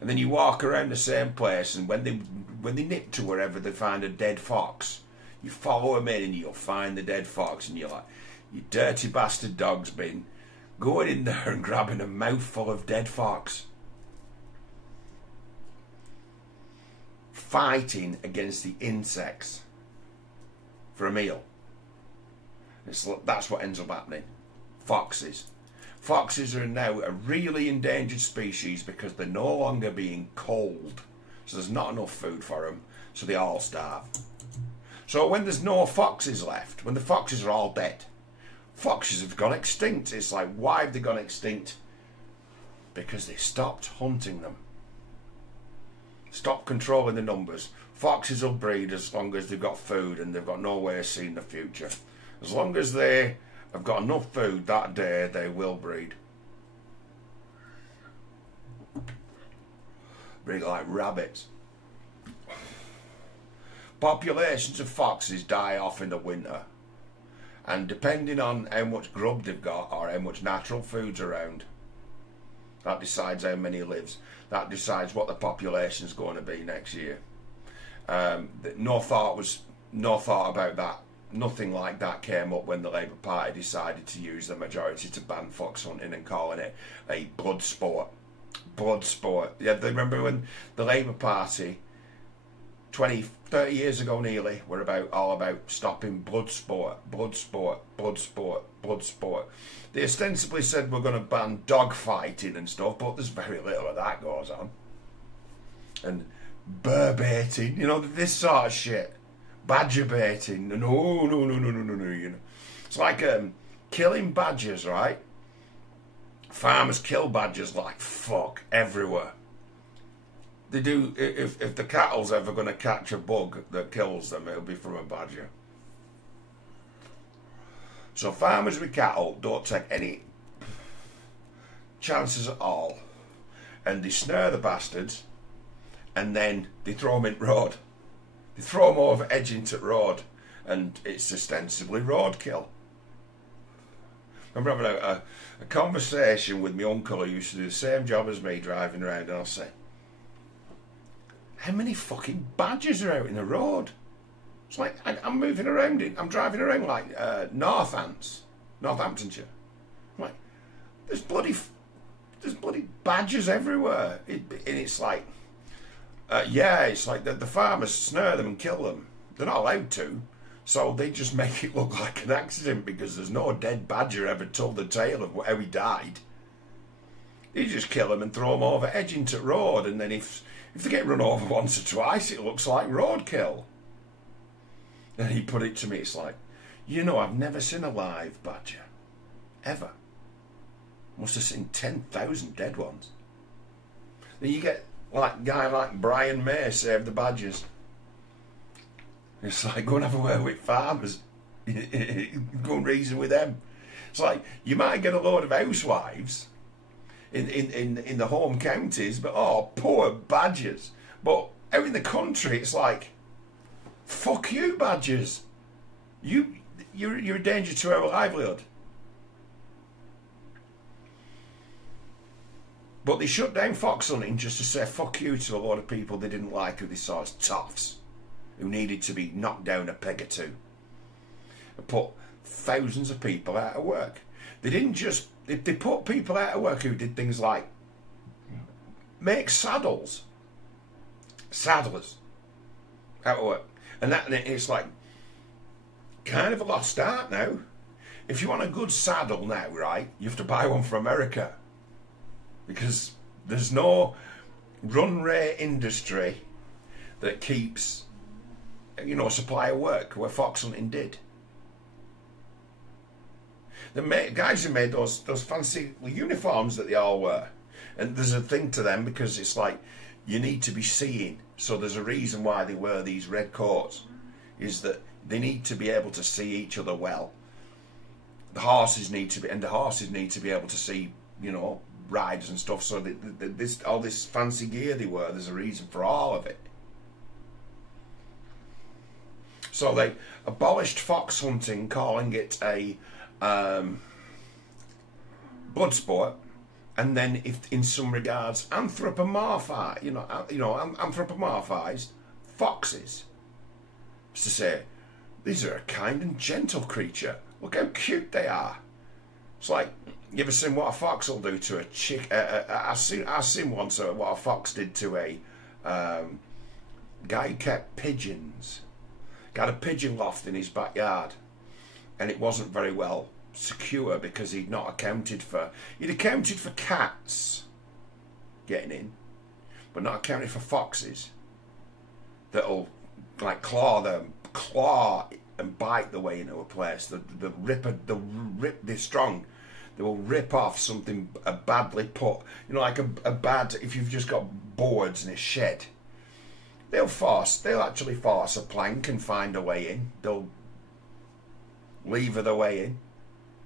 And then you walk around the same place, and when they nip to wherever they find a dead fox, you follow them in and you'll find the dead fox, and you're like, you dirty bastard dog's been going in there and grabbing a mouthful of dead fox. Fighting against the insects for a meal. That's what ends up happening. Foxes. Foxes are now a really endangered species because they're no longer being culled. So there's not enough food for them, so they all starve. So when there's no foxes left, when the foxes are all dead, foxes have gone extinct. It's like, why have they gone extinct? Because they stopped hunting them. Stop controlling the numbers. Foxes will breed as long as they've got food and they've got no way of seeing the future. As long as they have got enough food that day, they will breed. Breed like rabbits. Populations of foxes die off in the winter. And depending on how much grub they've got or how much natural food's around, That decides how many lives. That decides what the population's going to be next year. No thought about that. Nothing like that came up when the Labour Party decided to use the majority to ban fox hunting and calling it a blood sport. Blood sport. Yeah, they remember when the Labour Party 20, 30 years ago nearly were all about stopping blood sport, blood sport, blood sport, blood sport. They ostensibly said we're going to ban dog fighting and stuff, but there's very little of that goes on. And bear baiting, you know, this sort of shit. Badger baiting. No, you know. It's like killing badgers, right? Farmers kill badgers like fuck everywhere. They do. If the cattle's ever going to catch a bug that kills them, it'll be from a badger. So farmers with cattle don't take any chances at all, and they snare the bastards, and then they throw them in road. They throw them over edge into road, and it's ostensibly roadkill. I remember having a conversation with my uncle who used to do the same job as me, driving around, and I'll say, how many fucking badgers are out in the road? It's like, I'm moving around it. I'm driving around like Northamptonshire. I'm like, there's bloody badgers everywhere. And it's like, it's like the farmers snare them and kill them. They're not allowed to. So they just make it look like an accident because there's no dead badger ever told the tale of how he died. You just kill them and throw them over edge into road, and then if they get run over once or twice, it looks like roadkill. And he put it to me, it's like, you know, I've never seen a live badger. Ever. Must have seen 10,000 dead ones. Then you get like a guy like Brian May saved the badgers. It's like, go and have a word with farmers. Go and reason with them. It's like, you might get a load of housewives in the home counties, but poor badgers. But out in the country, it's like, fuck you, badgers. You're a danger to our livelihood. But they shut down fox hunting just to say fuck you to a lot of people they didn't like, who they saw as toffs, who needed to be knocked down a peg or two, and put thousands of people out of work. They didn't just, they put people out of work who did things like make saddlers out of work. And it's like kind of a lost art now. If you want a good saddle now, right, you have to buy one from America, because there's no run rate industry that keeps, you know, supply of work where fox hunting did. The guys who made those fancy uniforms that they all wear, and there's a thing to them because it's like you need to be seeing. So there's a reason why they wear these red coats, is that they need to be able to see each other well. The horses need to be able to see, you know, riders and stuff. So all this fancy gear they wear, there's a reason for all of it. So they abolished fox hunting, calling it a blood sport, and then, if in some regards, anthropomorphized foxes, to say these are a kind and gentle creature. Look how cute they are. It's like, you ever seen what a fox will do to a chick? I seen once what a fox did to a guy who kept pigeons. Got a pigeon loft in his backyard, and it wasn't very well secure because he'd accounted for cats getting in, but not accounted for foxes that'll like claw and bite the way into a place. They're strong. They will rip off something badly put, you know, like a bad, if you've just got boards in a shed, they'll actually force a plank and find a way in. They'll lever the way in.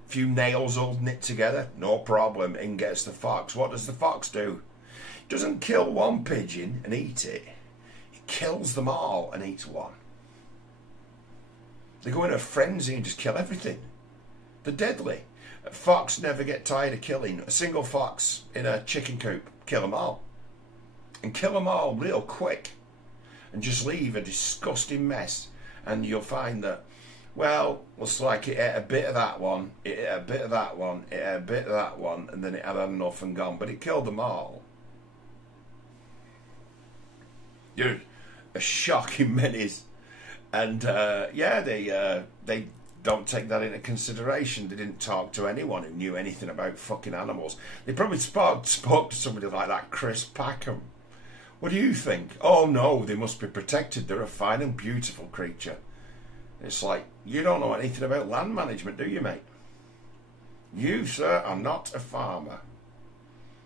A few nails all knit together, no problem, in gets the fox. What does the fox do? It doesn't kill one pigeon and eat it. It kills them all and eats one. They go in a frenzy and just kill everything. They're deadly. Fox never get tired of killing. A single fox in a chicken coop, kill them all. And kill them all real quick. And just leave a disgusting mess. And you'll find that, well, looks like it ate a bit of that one, it ate a bit of that one, it ate a bit of that one, and then it had enough and gone. But it killed them all. Dude, a shocking menace. And yeah, they don't take that into consideration. They didn't talk to anyone who knew anything about fucking animals. They probably spoke to somebody like that Chris Packham. What do you think? Oh no, they must be protected. They're a fine and beautiful creature. It's like, you don't know anything about land management, do you, mate? You, sir, are not a farmer.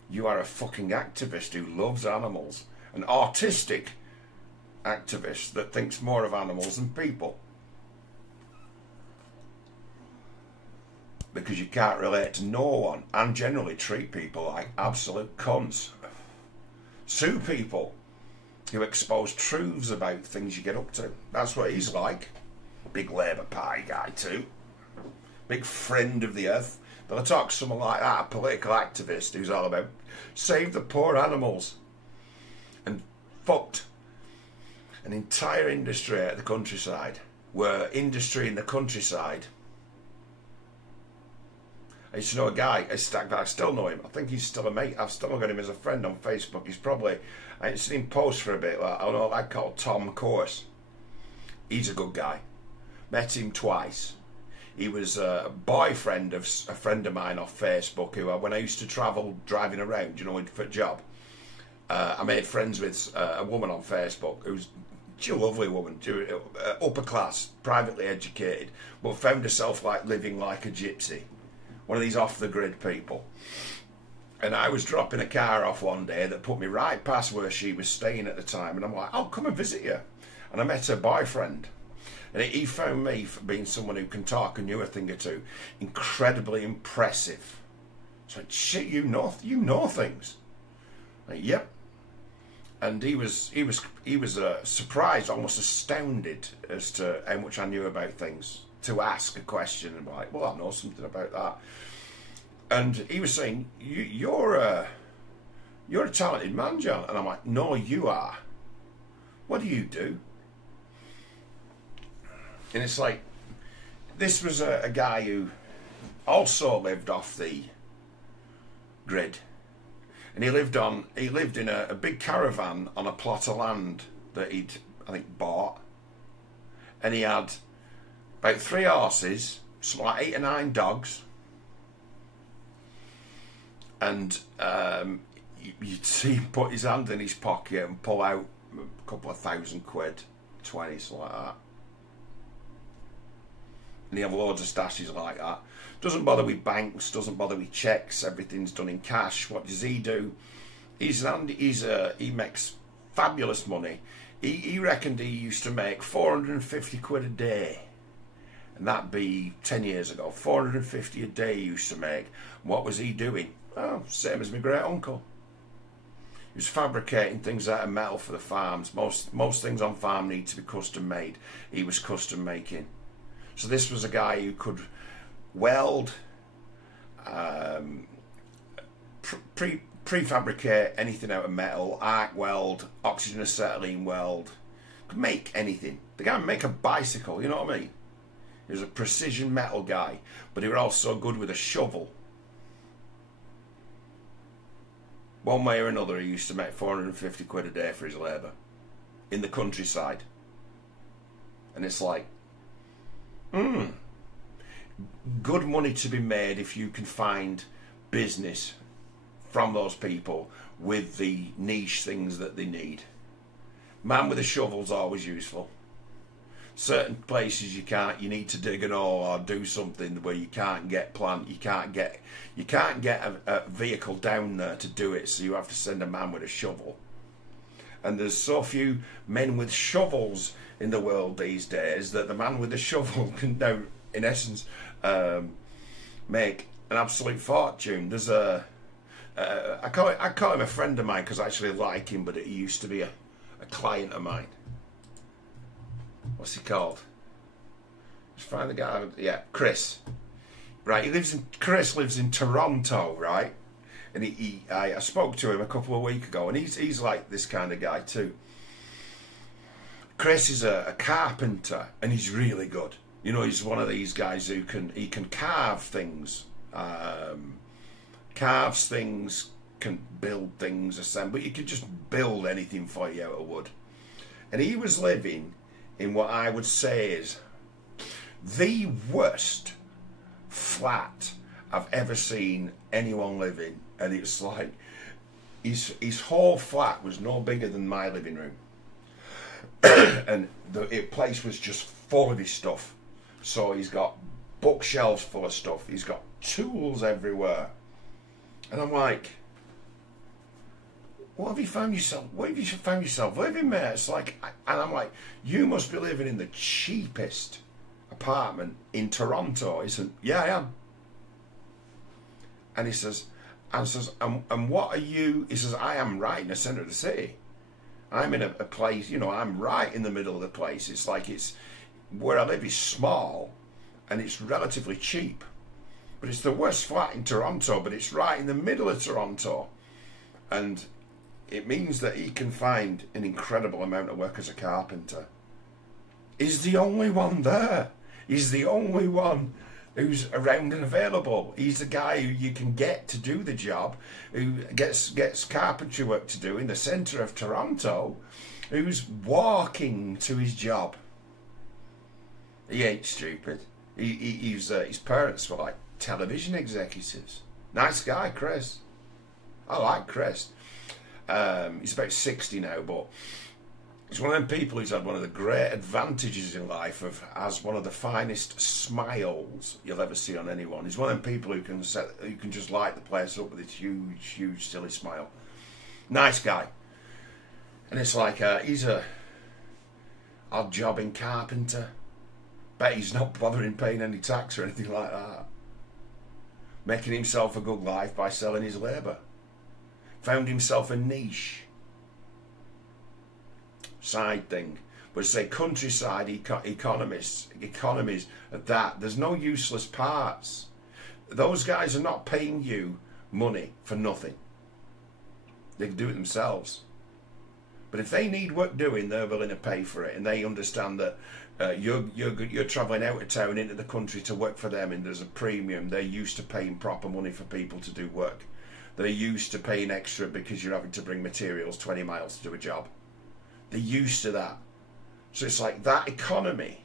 You are a fucking activist who loves animals. An autistic activist that thinks more of animals than people. Because you can't relate to no one and generally treat people like absolute cunts. Sue people who expose truths about things you get up to. That's what he's like. Big Labour Party guy too. Big friend of the earth. They'll talk to someone like that, a political activist who's all about save the poor animals. And fucked an entire industry at the countryside. Where industry in the countryside. I used to know a guy, I still know him. I think he's still a mate. I've still got him as a friend on Facebook. He's probably, I ain't seen him post for a bit. I don't know, a lad called Tom Course. He's a good guy. Met him twice. He was a boyfriend of a friend of mine off Facebook who, when I used to travel driving around, you know, for a job, I made friends with a woman on Facebook who's a lovely woman, upper class, privately educated, but found herself like living like a gypsy. One of these off-the-grid people. And I was dropping a car off one day that put me right past where she was staying at the time, and I'm like, I'll come and visit you. And I met her boyfriend. And he found me, for being someone who can talk and knew a thing or two, incredibly impressive. It's like, shit, you know things. Like, yep. And he was surprised, almost astounded as to how much I knew about things. To ask a question and be like, well, I know something about that. And he was saying, you're a talented man, John. And I'm like, no, you are. What do you do? And it's like, this was a guy who also lived off the grid. And he lived in a big caravan on a plot of land that he'd, I think, bought. And he had about 3 horses, something like 8 or 9 dogs. And you'd see him put his hand in his pocket and pull out a couple of £1,000, 20, something like that. And he have loads of stashes like that. Doesn't bother with banks, doesn't bother with checks, everything's done in cash. What does he do? He makes fabulous money. He reckoned he used to make £450 a day. And that'd be 10 years ago. 450 a day he used to make. What was he doing? Oh, same as my great uncle. He was fabricating things out of metal for the farms. Most things on farm need to be custom made. He was custom making. So this was a guy who could weld, prefabricate anything out of metal, arc weld, oxygen acetylene weld, could make anything. The guy would make a bicycle, you know what I mean? He was a precision metal guy, but he was also good with a shovel. One way or another, he used to make £450 a day for his labour in the countryside. And it's like, good money to be made if you can find business from those people with the niche things that they need. Man with a shovel's always useful. Certain places you need to dig an hole or do something where you can't get you can't get a vehicle down there to do it, so you have to send a man with a shovel. And there's so few men with shovels in the world these days that the man with the shovel can now, in essence, make an absolute fortune. There's I call him a friend of mine because I actually like him, but he used to be a client of mine. What's he called? Just find the guy. Yeah, Chris. right? Chris lives in Toronto, right? And I spoke to him a couple of weeks ago, and he's like this kind of guy too. Chris is a carpenter, and he's really good. You know, he's one of these guys who can carve things, carves things, can build things, assemble. He can just build anything for you out of wood. And he was living in what I would say is the worst flat I've ever seen anyone live in. And it's like his whole flat was no bigger than my living room. And the place was just full of his stuff. So he's got bookshelves full of stuff. He's got tools everywhere. And I'm like, what have you found yourself? What have you found yourself living, mate? It's like, and I'm like, you must be living in the cheapest apartment in Toronto. He said, yeah, I am. And he says, and what are you? He says, I am right in the centre of the city. I'm in a place, you know, I'm right in the middle of the place. It's like where I live is small and it's relatively cheap. But it's the worst flat in Toronto, but it's right in the middle of Toronto. And it means that he can find an incredible amount of work as a carpenter. He's the only one there. He's the only one who's around and available. He's the guy who you can get to do the job, who gets carpentry work to do in the centre of Toronto, who's walking to his job. He ain't stupid. His parents were like television executives. Nice guy, Chris. I like Chris. He's about 60 now, but he's one of them people who's had one of the great advantages in life of has one of the finest smiles you'll ever see on anyone. He's one of them people who can just light the place up with this huge, silly smile. Nice guy. And it's like he's a odd jobbing carpenter. Bet he's not bothering paying any tax or anything like that. Making himself a good life by selling his labour. Found himself a niche. Side thing. But say countryside economies at that, there's no useless parts. Those guys are not paying you money for nothing. They can do it themselves. But if they need work doing, they're willing to pay for it, and they understand that you're travelling out of town into the country to work for them, and there's a premium. They're used to paying proper money for people to do work. They're used to paying extra because you're having to bring materials 20 miles to do a job. They're used to that. So it's like that economy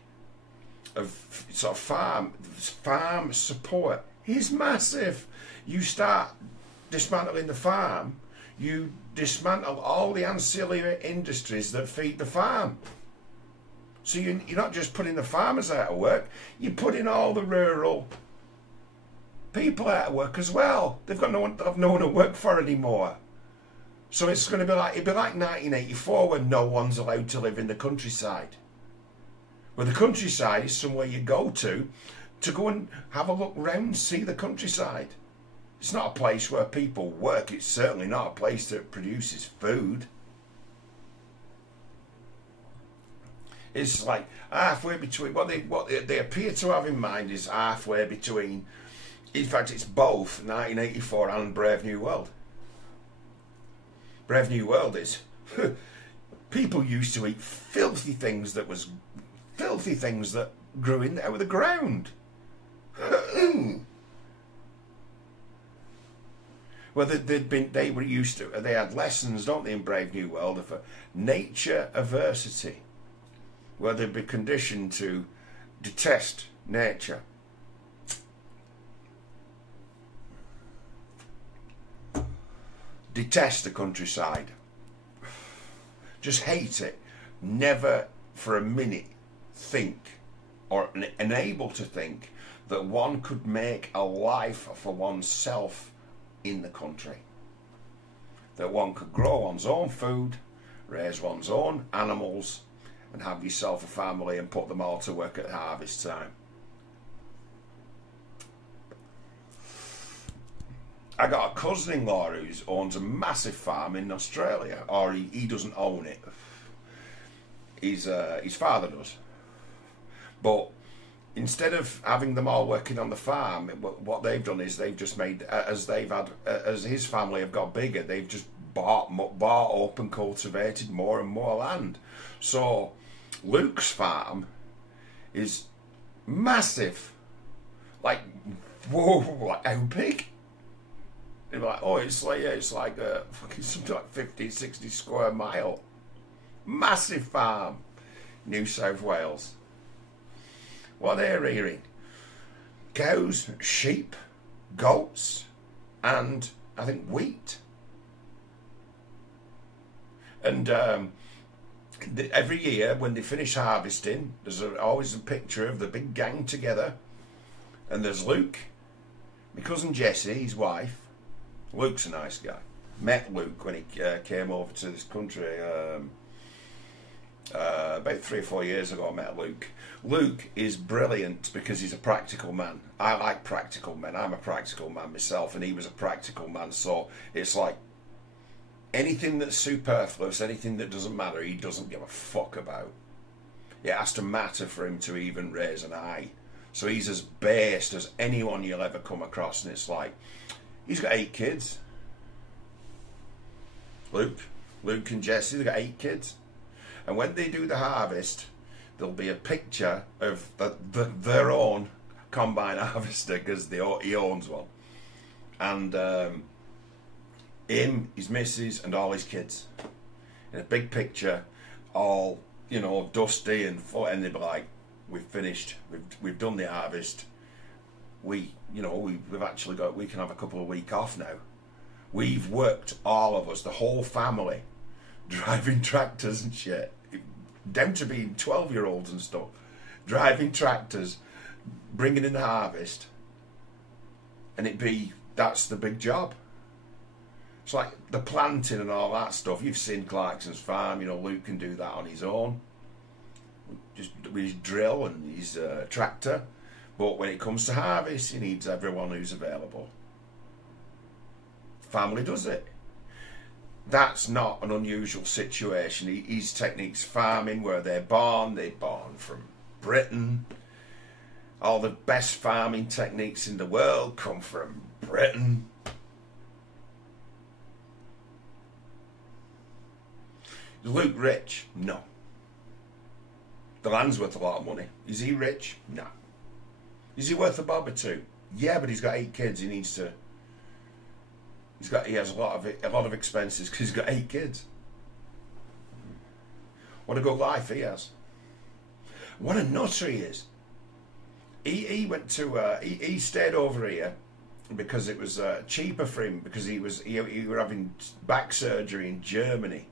of sort of farm support is massive. You start dismantling the farm, you dismantle all the ancillary industries that feed the farm. So you're not just putting the farmers out of work, you're putting all the rural people out of work as well. They've got no one to work for anymore. So it's going to be like, it'd be like 1984 when no one's allowed to live in the countryside. Well, the countryside is somewhere you go to go and have a look round, see the countryside. It's not a place where people work. It's certainly not a place that produces food. It's like halfway between, what they appear to have in mind is halfway between, in fact it's both 1984 and Brave New World. Brave New World is, people used to eat filthy things that grew in out of the ground. Well, they had lessons, don't they, in Brave New World of nature aversity, where they'd be conditioned to detest nature. Detest the countryside. Just hate it. Never for a minute think or unable to think that one could make a life for oneself in the country. That one could grow one's own food, raise one's own animals, and have yourself a family and put them all to work at harvest time. I got a cousin-in-law who owns a massive farm in Australia, or he doesn't own it. His father does. But instead of having them all working on the farm, what they've done is they've just made, as his family have got bigger, they've just bought up and cultivated more and more land. So Luke's farm is massive. Like, whoa, like how big? They're like, oh, it's like fucking something like 50, 60 square mile. Massive farm. New South Wales. What they're rearing? Cows, sheep, goats, and I think wheat. And every year when they finish harvesting, there's always a picture of the big gang together. And there's Luke, my cousin Jessie, his wife. Luke's a nice guy. Met Luke when he came over to this country about 3 or 4 years ago. I met Luke. Luke is brilliant because he's a practical man. I like practical men. I'm a practical man myself, and he was a practical man. So it's like anything that's superfluous, anything that doesn't matter, he doesn't give a fuck about. It has to matter for him to even raise an eye. So he's as based as anyone you'll ever come across, and it's like, he's got 8 kids. Luke and Jessie, they've got 8 kids. And when they do the harvest, there'll be a picture of their own combine harvester, because he owns one. And him, his missus, and all his kids. In a big picture, all, you know, dusty and they'll be like, we've finished, we've done the harvest. We've actually got, we can have a couple of weeks off now. We've worked, all of us, the whole family, driving tractors and shit, down to being 12-year-olds and stuff, driving tractors, bringing in the harvest, and that's the big job. It's like the planting and all that stuff. You've seen Clarkson's farm, you know, Luke can do that on his own, just with his drill and his tractor. But when it comes to harvest, he needs everyone who's available. Family does it. That's not an unusual situation. His techniques farming, where they're born from Britain. All the best farming techniques in the world come from Britain. Is Luke rich? No. The land's worth a lot of money. Is he rich? No. Is he worth a bob or two? Yeah, but he's got 8 kids. He has a lot of expenses because he's got 8 kids. What a good life he has. What a nutter he is. He went to he stayed over here because it was cheaper for him, because he were having back surgery in Germany.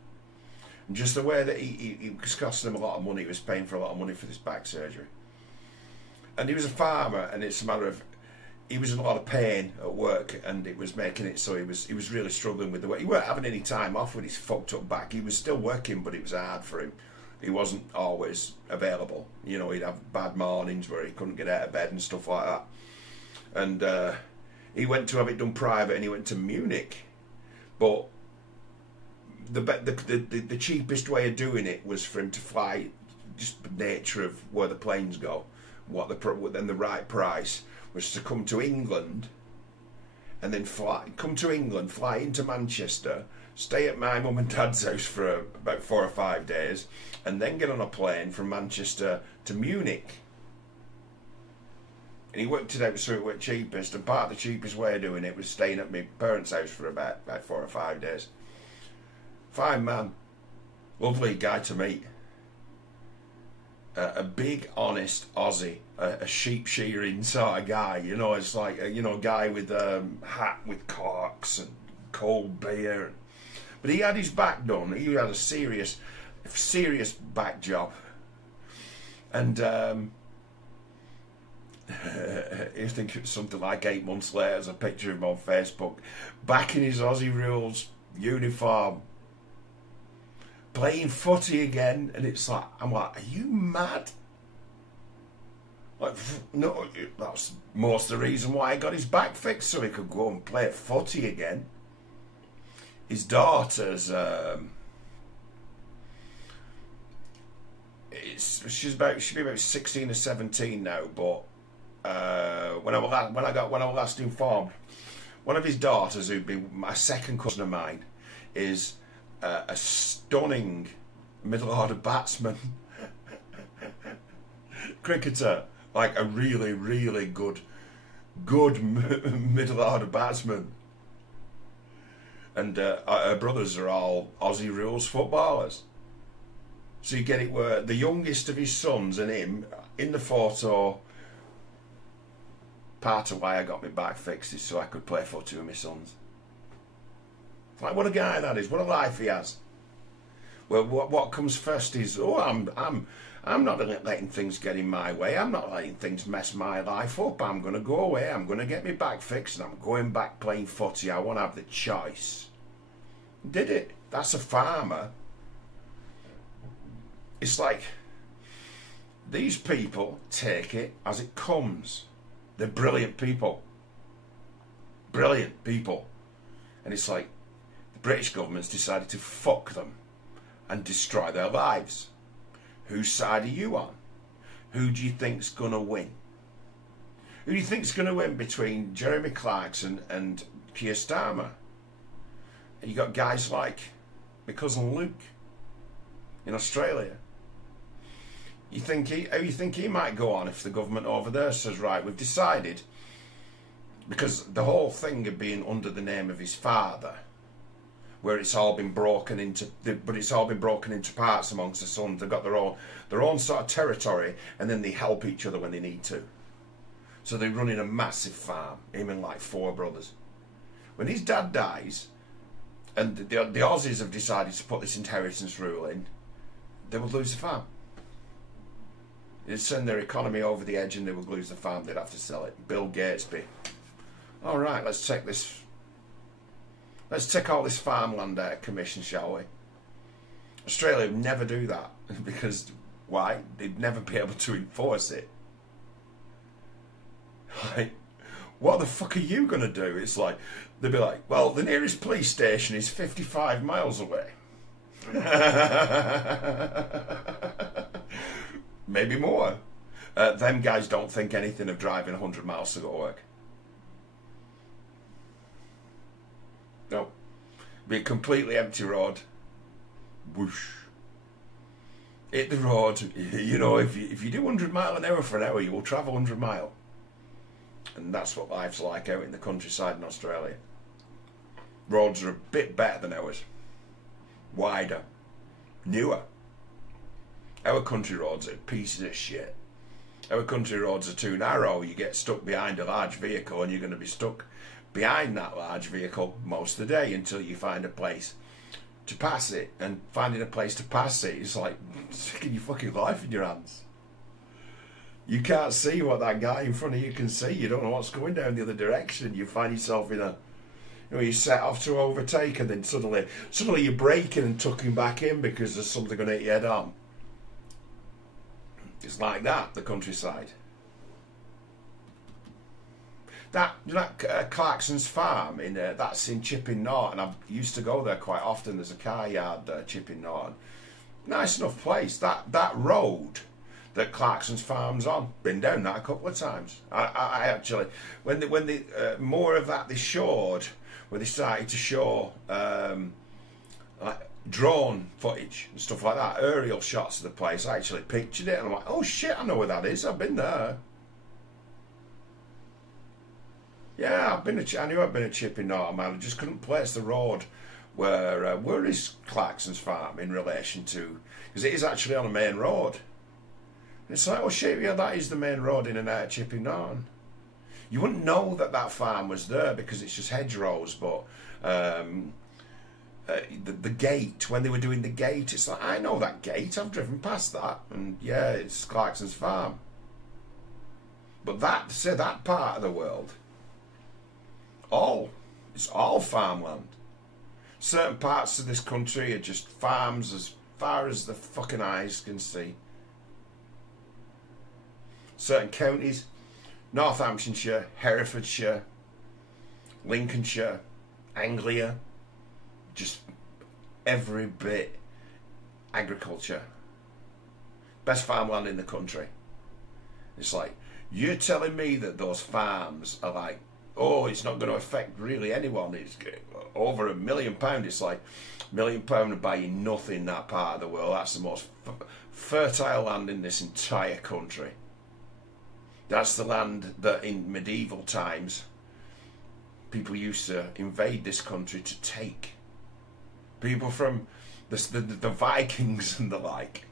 And just the way that it was costing him a lot of money, he was paying for a lot of money for this back surgery. And he was a farmer, and it's a matter of, he was in a lot of pain at work, and it was making it so he was really struggling with the work. He weren't having any time off with his fucked up back. He was still working, but it was hard for him. He wasn't always available. You know, he'd have bad mornings where he couldn't get out of bed and stuff like that. And he went to have it done private, and he went to Munich. But the cheapest way of doing it was for him to fly, just the nature of where the planes go, then the right price was to come to England, and then fly into Manchester, stay at my mum and dad's house for about 4 or 5 days, and then get on a plane from Manchester to Munich. And he worked it out so it went cheapest, and part of the cheapest way of doing it was staying at my parents' house for about 4 or 5 days. Fine man, lovely guy to meet. A big, honest Aussie, a sheep shearing sort of guy. You know, it's like a guy with a hat with corks and cold beer. But he had his back done. He had a serious back job. And you think it's something like 8 months later, there's a picture of him on Facebook, back in his Aussie Rules uniform, playing footy again. And it's like, I'm like, are you mad? Like, no, that's most of the reason why he got his back fixed, so he could go and play footy again. His daughter's she'd be about 16 or 17 now, but when I was last informed, one of his daughters, who'd be my second cousin of mine, is a stunning middle order batsman, cricketer, like a really, really good middle order batsman. And her brothers are all Aussie rules footballers. So you get it where the youngest of his sons and him in the photo. Part of why I got my back fixed is so I could play footy with my sons. Like, what a guy that is! What a life he has. Well, what comes first is, I'm not letting things get in my way. I'm not letting things mess my life up. I'm going to go away. I'm going to get my back fixed, and I'm going back playing footy. I want to have the choice. Did it? That's a farmer. It's like these people take it as it comes. They're brilliant people. Brilliant people. And it's like the British government's decided to fuck them and destroy their lives. Whose side are you on? Who do you think's going to win? Who do you think's going to win between Jeremy Clarkson and Keir Starmer? And you got guys like my cousin Luke in Australia. How you think he might go on if the government over there says, right, we've decided, because the whole thing of being under the name of his father, where it's all been broken into, but it's all been broken into parts amongst the sons. They've got their own sort of territory, and then they help each other when they need to. So they're running a massive farm, him and like 4 brothers. When his dad dies, and the Aussies have decided to put this inheritance rule in, they would lose the farm. It'd send their economy over the edge, and they would lose the farm. They'd have to sell it. Bill Gates be, all right, let's take all this farmland out of commission, shall we? Australia would never do that, because why? They'd never be able to enforce it. Like, what the fuck are you going to do? It's like, they'd be like, well, the nearest police station is 55 miles away. Maybe more. Them guys don't think anything of driving 100 miles to go to work. No. Be a completely empty road. Whoosh. Hit the road. You know, if you do 100 mile an hour for an hour, you will travel 100 mile. And that's what life's like out in the countryside in Australia. Roads are a bit better than ours. Wider. Newer. Our country roads are pieces of shit. Our country roads are too narrow. You get stuck behind a large vehicle, and you're going to be stuck behind that large vehicle most of the day until you find a place to pass it. And finding a place to pass it is like sticking your fucking life in your hands. You can't see what that guy in front of you can see. You don't know what's going down the other direction. You find yourself in a, you know, you set off to overtake, and then suddenly you're braking and tucking back in because there's something going to hit your head on. It's like that, the countryside. That Clarkson's farm that's in Chipping Norton. I used to go there quite often. There's a car yard there, Chipping Norton. Nice enough place. That road that Clarkson's farm's on, been down that a couple of times. I actually, when they more of that they showed, where they started to show like drone footage and stuff like that, aerial shots of the place. I actually pictured it, and I'm like, oh shit, I know where that is. I've been there. Yeah, I knew I'd been a Chipping Norton, man. I just couldn't place the road where is Clarkson's farm in relation to, because it is actually on a main road. And it's like, oh shit, yeah, that is the main road in and out of Chipping Norton. You wouldn't know that farm was there because it's just hedgerows, but the gate, when they were doing the gate, it's like, I know that gate, I've driven past that, and yeah, it's Clarkson's farm. But that part of the world, it's all farmland. Certain parts of this country are just farms as far as the fucking eyes can see. Certain counties, Northamptonshire, Herefordshire, Lincolnshire, Anglia, just every bit agriculture. Best farmland in the country. It's like, you're telling me that those farms are like, oh, it's not going to affect really anyone. It's over £1 million. It's like £1 million to buy you nothing in that part of the world. That's the most fertile land in this entire country. That's the land that in medieval times people used to invade this country to take. People from the Vikings and the like.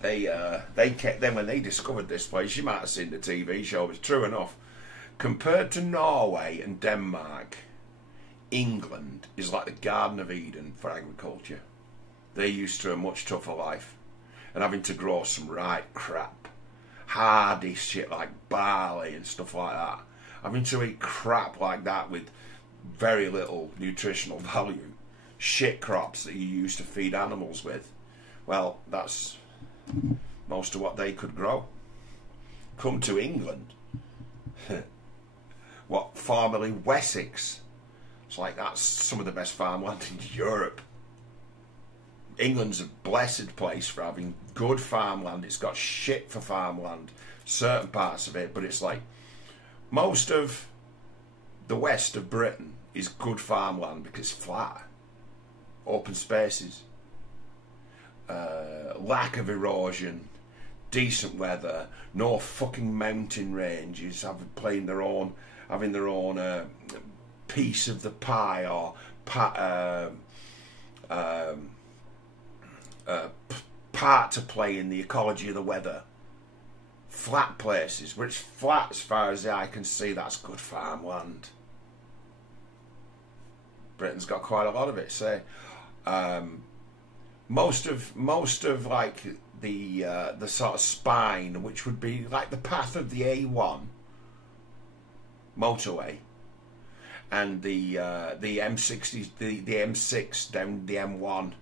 They kept them when they discovered this place. You might have seen the TV show. It's true enough. Compared to Norway and Denmark, England is like the Garden of Eden for agriculture. They're used to a much tougher life and having to grow some right crap, hardy shit like barley and stuff like that. Having to eat crap like that with very little nutritional value. Shit crops that you used to feed animals with. Well, that's most of what they could grow. Come to England. What, formerly Wessex. It's like that's some of the best farmland in Europe. England's a blessed place for having good farmland. It's got shit for farmland, certain parts of it, but it's like most of the west of Britain is good farmland because it's flat, open spaces, lack of erosion, decent weather, no fucking mountain ranges having their own piece of the pie or part to play in the ecology of the weather. Flat places where it's flat as far as the eye can see, that's good farmland. Britain's got quite a lot of it. So most of like the sort of spine, which would be like the path of the A1 motorway and the M60, the M6 down the M1.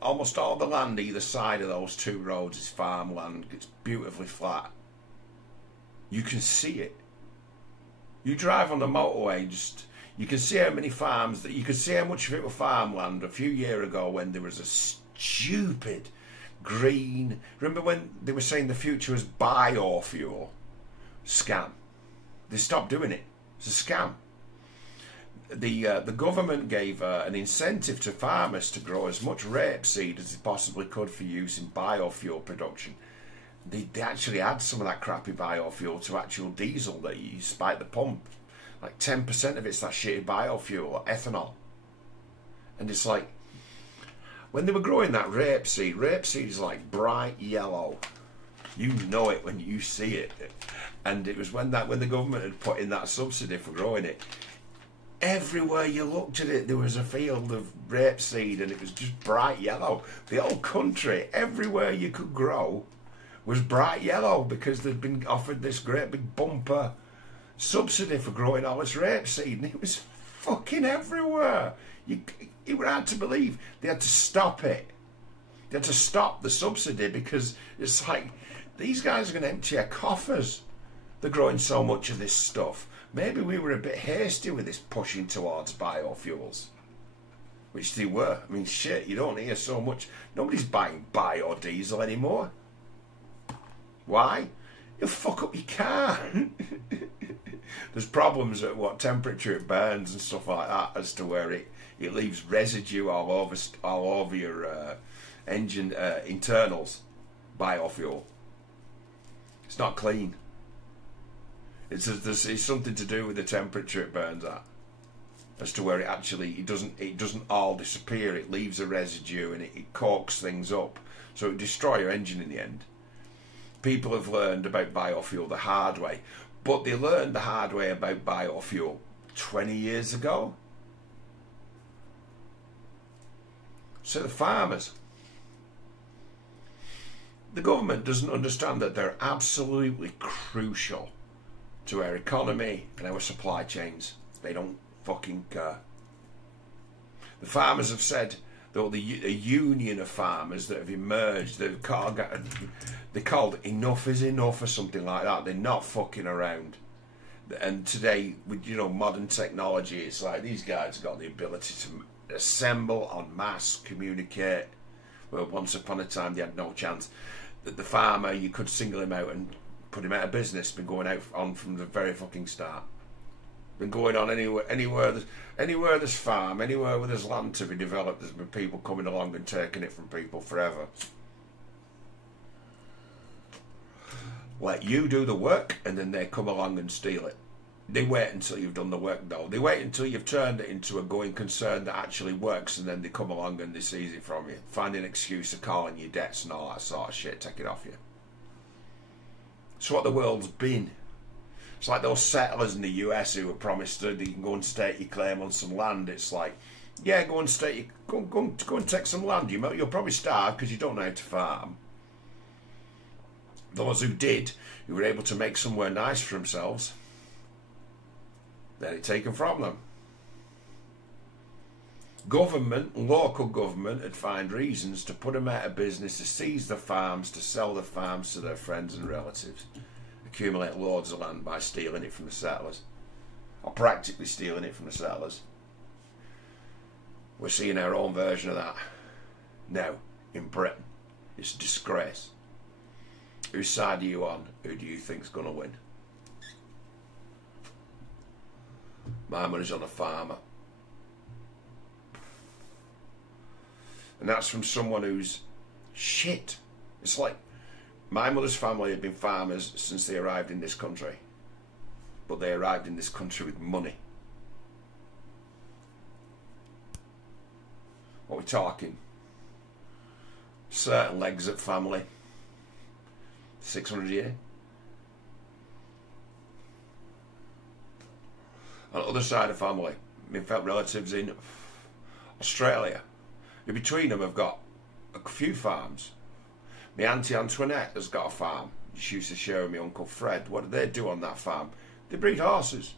Almost all the land either side of those two roads is farmland. It's beautifully flat. You can see it. You drive on the motorway, you can see how many farms that you can see how much of it was farmland a few years ago when there was a stupid green. Remember when they were saying the future was biofuel? Scam. They stopped doing it. It's a scam. The government gave an incentive to farmers to grow as much rapeseed as they possibly could for use in biofuel production. They actually add some of that crappy biofuel to actual diesel that you buy at the pump. Like 10% of it's that shitty biofuel or ethanol. And it's like, when they were growing that rapeseed is like bright yellow. You know it when you see it. And it was when the government had put in that subsidy for growing it, everywhere you looked at it, there was a field of rapeseed and it was just bright yellow. The whole country, everywhere you could grow, was bright yellow because they'd been offered this great big bumper subsidy for growing all this rapeseed, and it was fucking everywhere. It was hard to believe. They had to stop it. They had to stop the subsidy because it's like, these guys are going to empty their coffers. They're growing so much of this stuff. Maybe we were a bit hasty with this pushing towards biofuels, which they were. I mean, shit, you don't hear so much. Nobody's buying biodiesel anymore. Why? You'll fuck up your car. There's problems at what temperature it burns and stuff like that, as to where it leaves residue all over your engine internals. Biofuel. It's not clean. It's something to do with the temperature it burns at, as to where it doesn't all disappear. It leaves a residue and it corks things up, so it destroys your engine in the end. People have learned about biofuel the hard way, but they learned the hard way about biofuel 20 years ago. So the farmers, the government doesn't understand that they're absolutely crucial to our economy and our supply chains. They don't fucking care. The farmers have said, though, a union of farmers that have emerged, they're called Enough is Enough or something like that. They're not fucking around. And today, with modern technology, it's like these guys have got the ability to assemble en masse, communicate Well, once upon a time they had no chance. That the farmer, you could single him out and put him out of business. Been going out on from the very fucking start. Been going on anywhere there's farm, anywhere where there's land to be developed. There's been people coming along and taking it from people forever. Let you do the work, and then they come along and steal it. They wait until you've done the work, though. They wait until you've turned it into a going concern that actually works, and then they come along and they seize it from you. Find an excuse to call in your debts and all that sort of shit, take it off you. It's what the world's been. It's like those settlers in the US who were promised that you can go and stake your claim on some land. It's like, yeah, go and stake, go and take some land. You'll probably starve because you don't know how to farm. Those who did, who were able to make somewhere nice for themselves, then it's taken from them. Government, local government, would find reasons to put them out of business, to seize the farms, to sell the farms to their friends and relatives, accumulate loads of land by stealing it from the settlers, or practically stealing it from the settlers. We're seeing our own version of that now in Britain. It's a disgrace. Whose side are you on? Who do you think's going to win? My money's on a farmer. And that's from someone who's shit. It's like my mother's family have been farmers since they arrived in this country. But they arrived in this country with money. What are we talking? Certain legs at family. 600 a year. On the other side of family, my felt relatives in Australia. And between them have got a few farms. My Auntie Antoinette has got a farm. She used to share with my Uncle Fred. What do they do on that farm? They breed horses.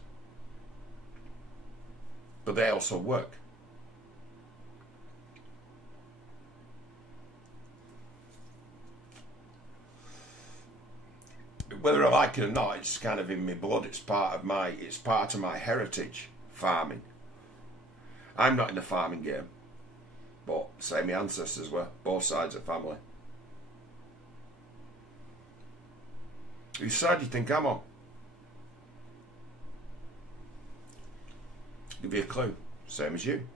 But they also work. Whether I like it or not, it's kind of in my blood. It's part of my heritage, farming. I'm not in the farming game, but say my ancestors were, both sides of family. Whose side do you think I'm on? Give you a clue, same as you.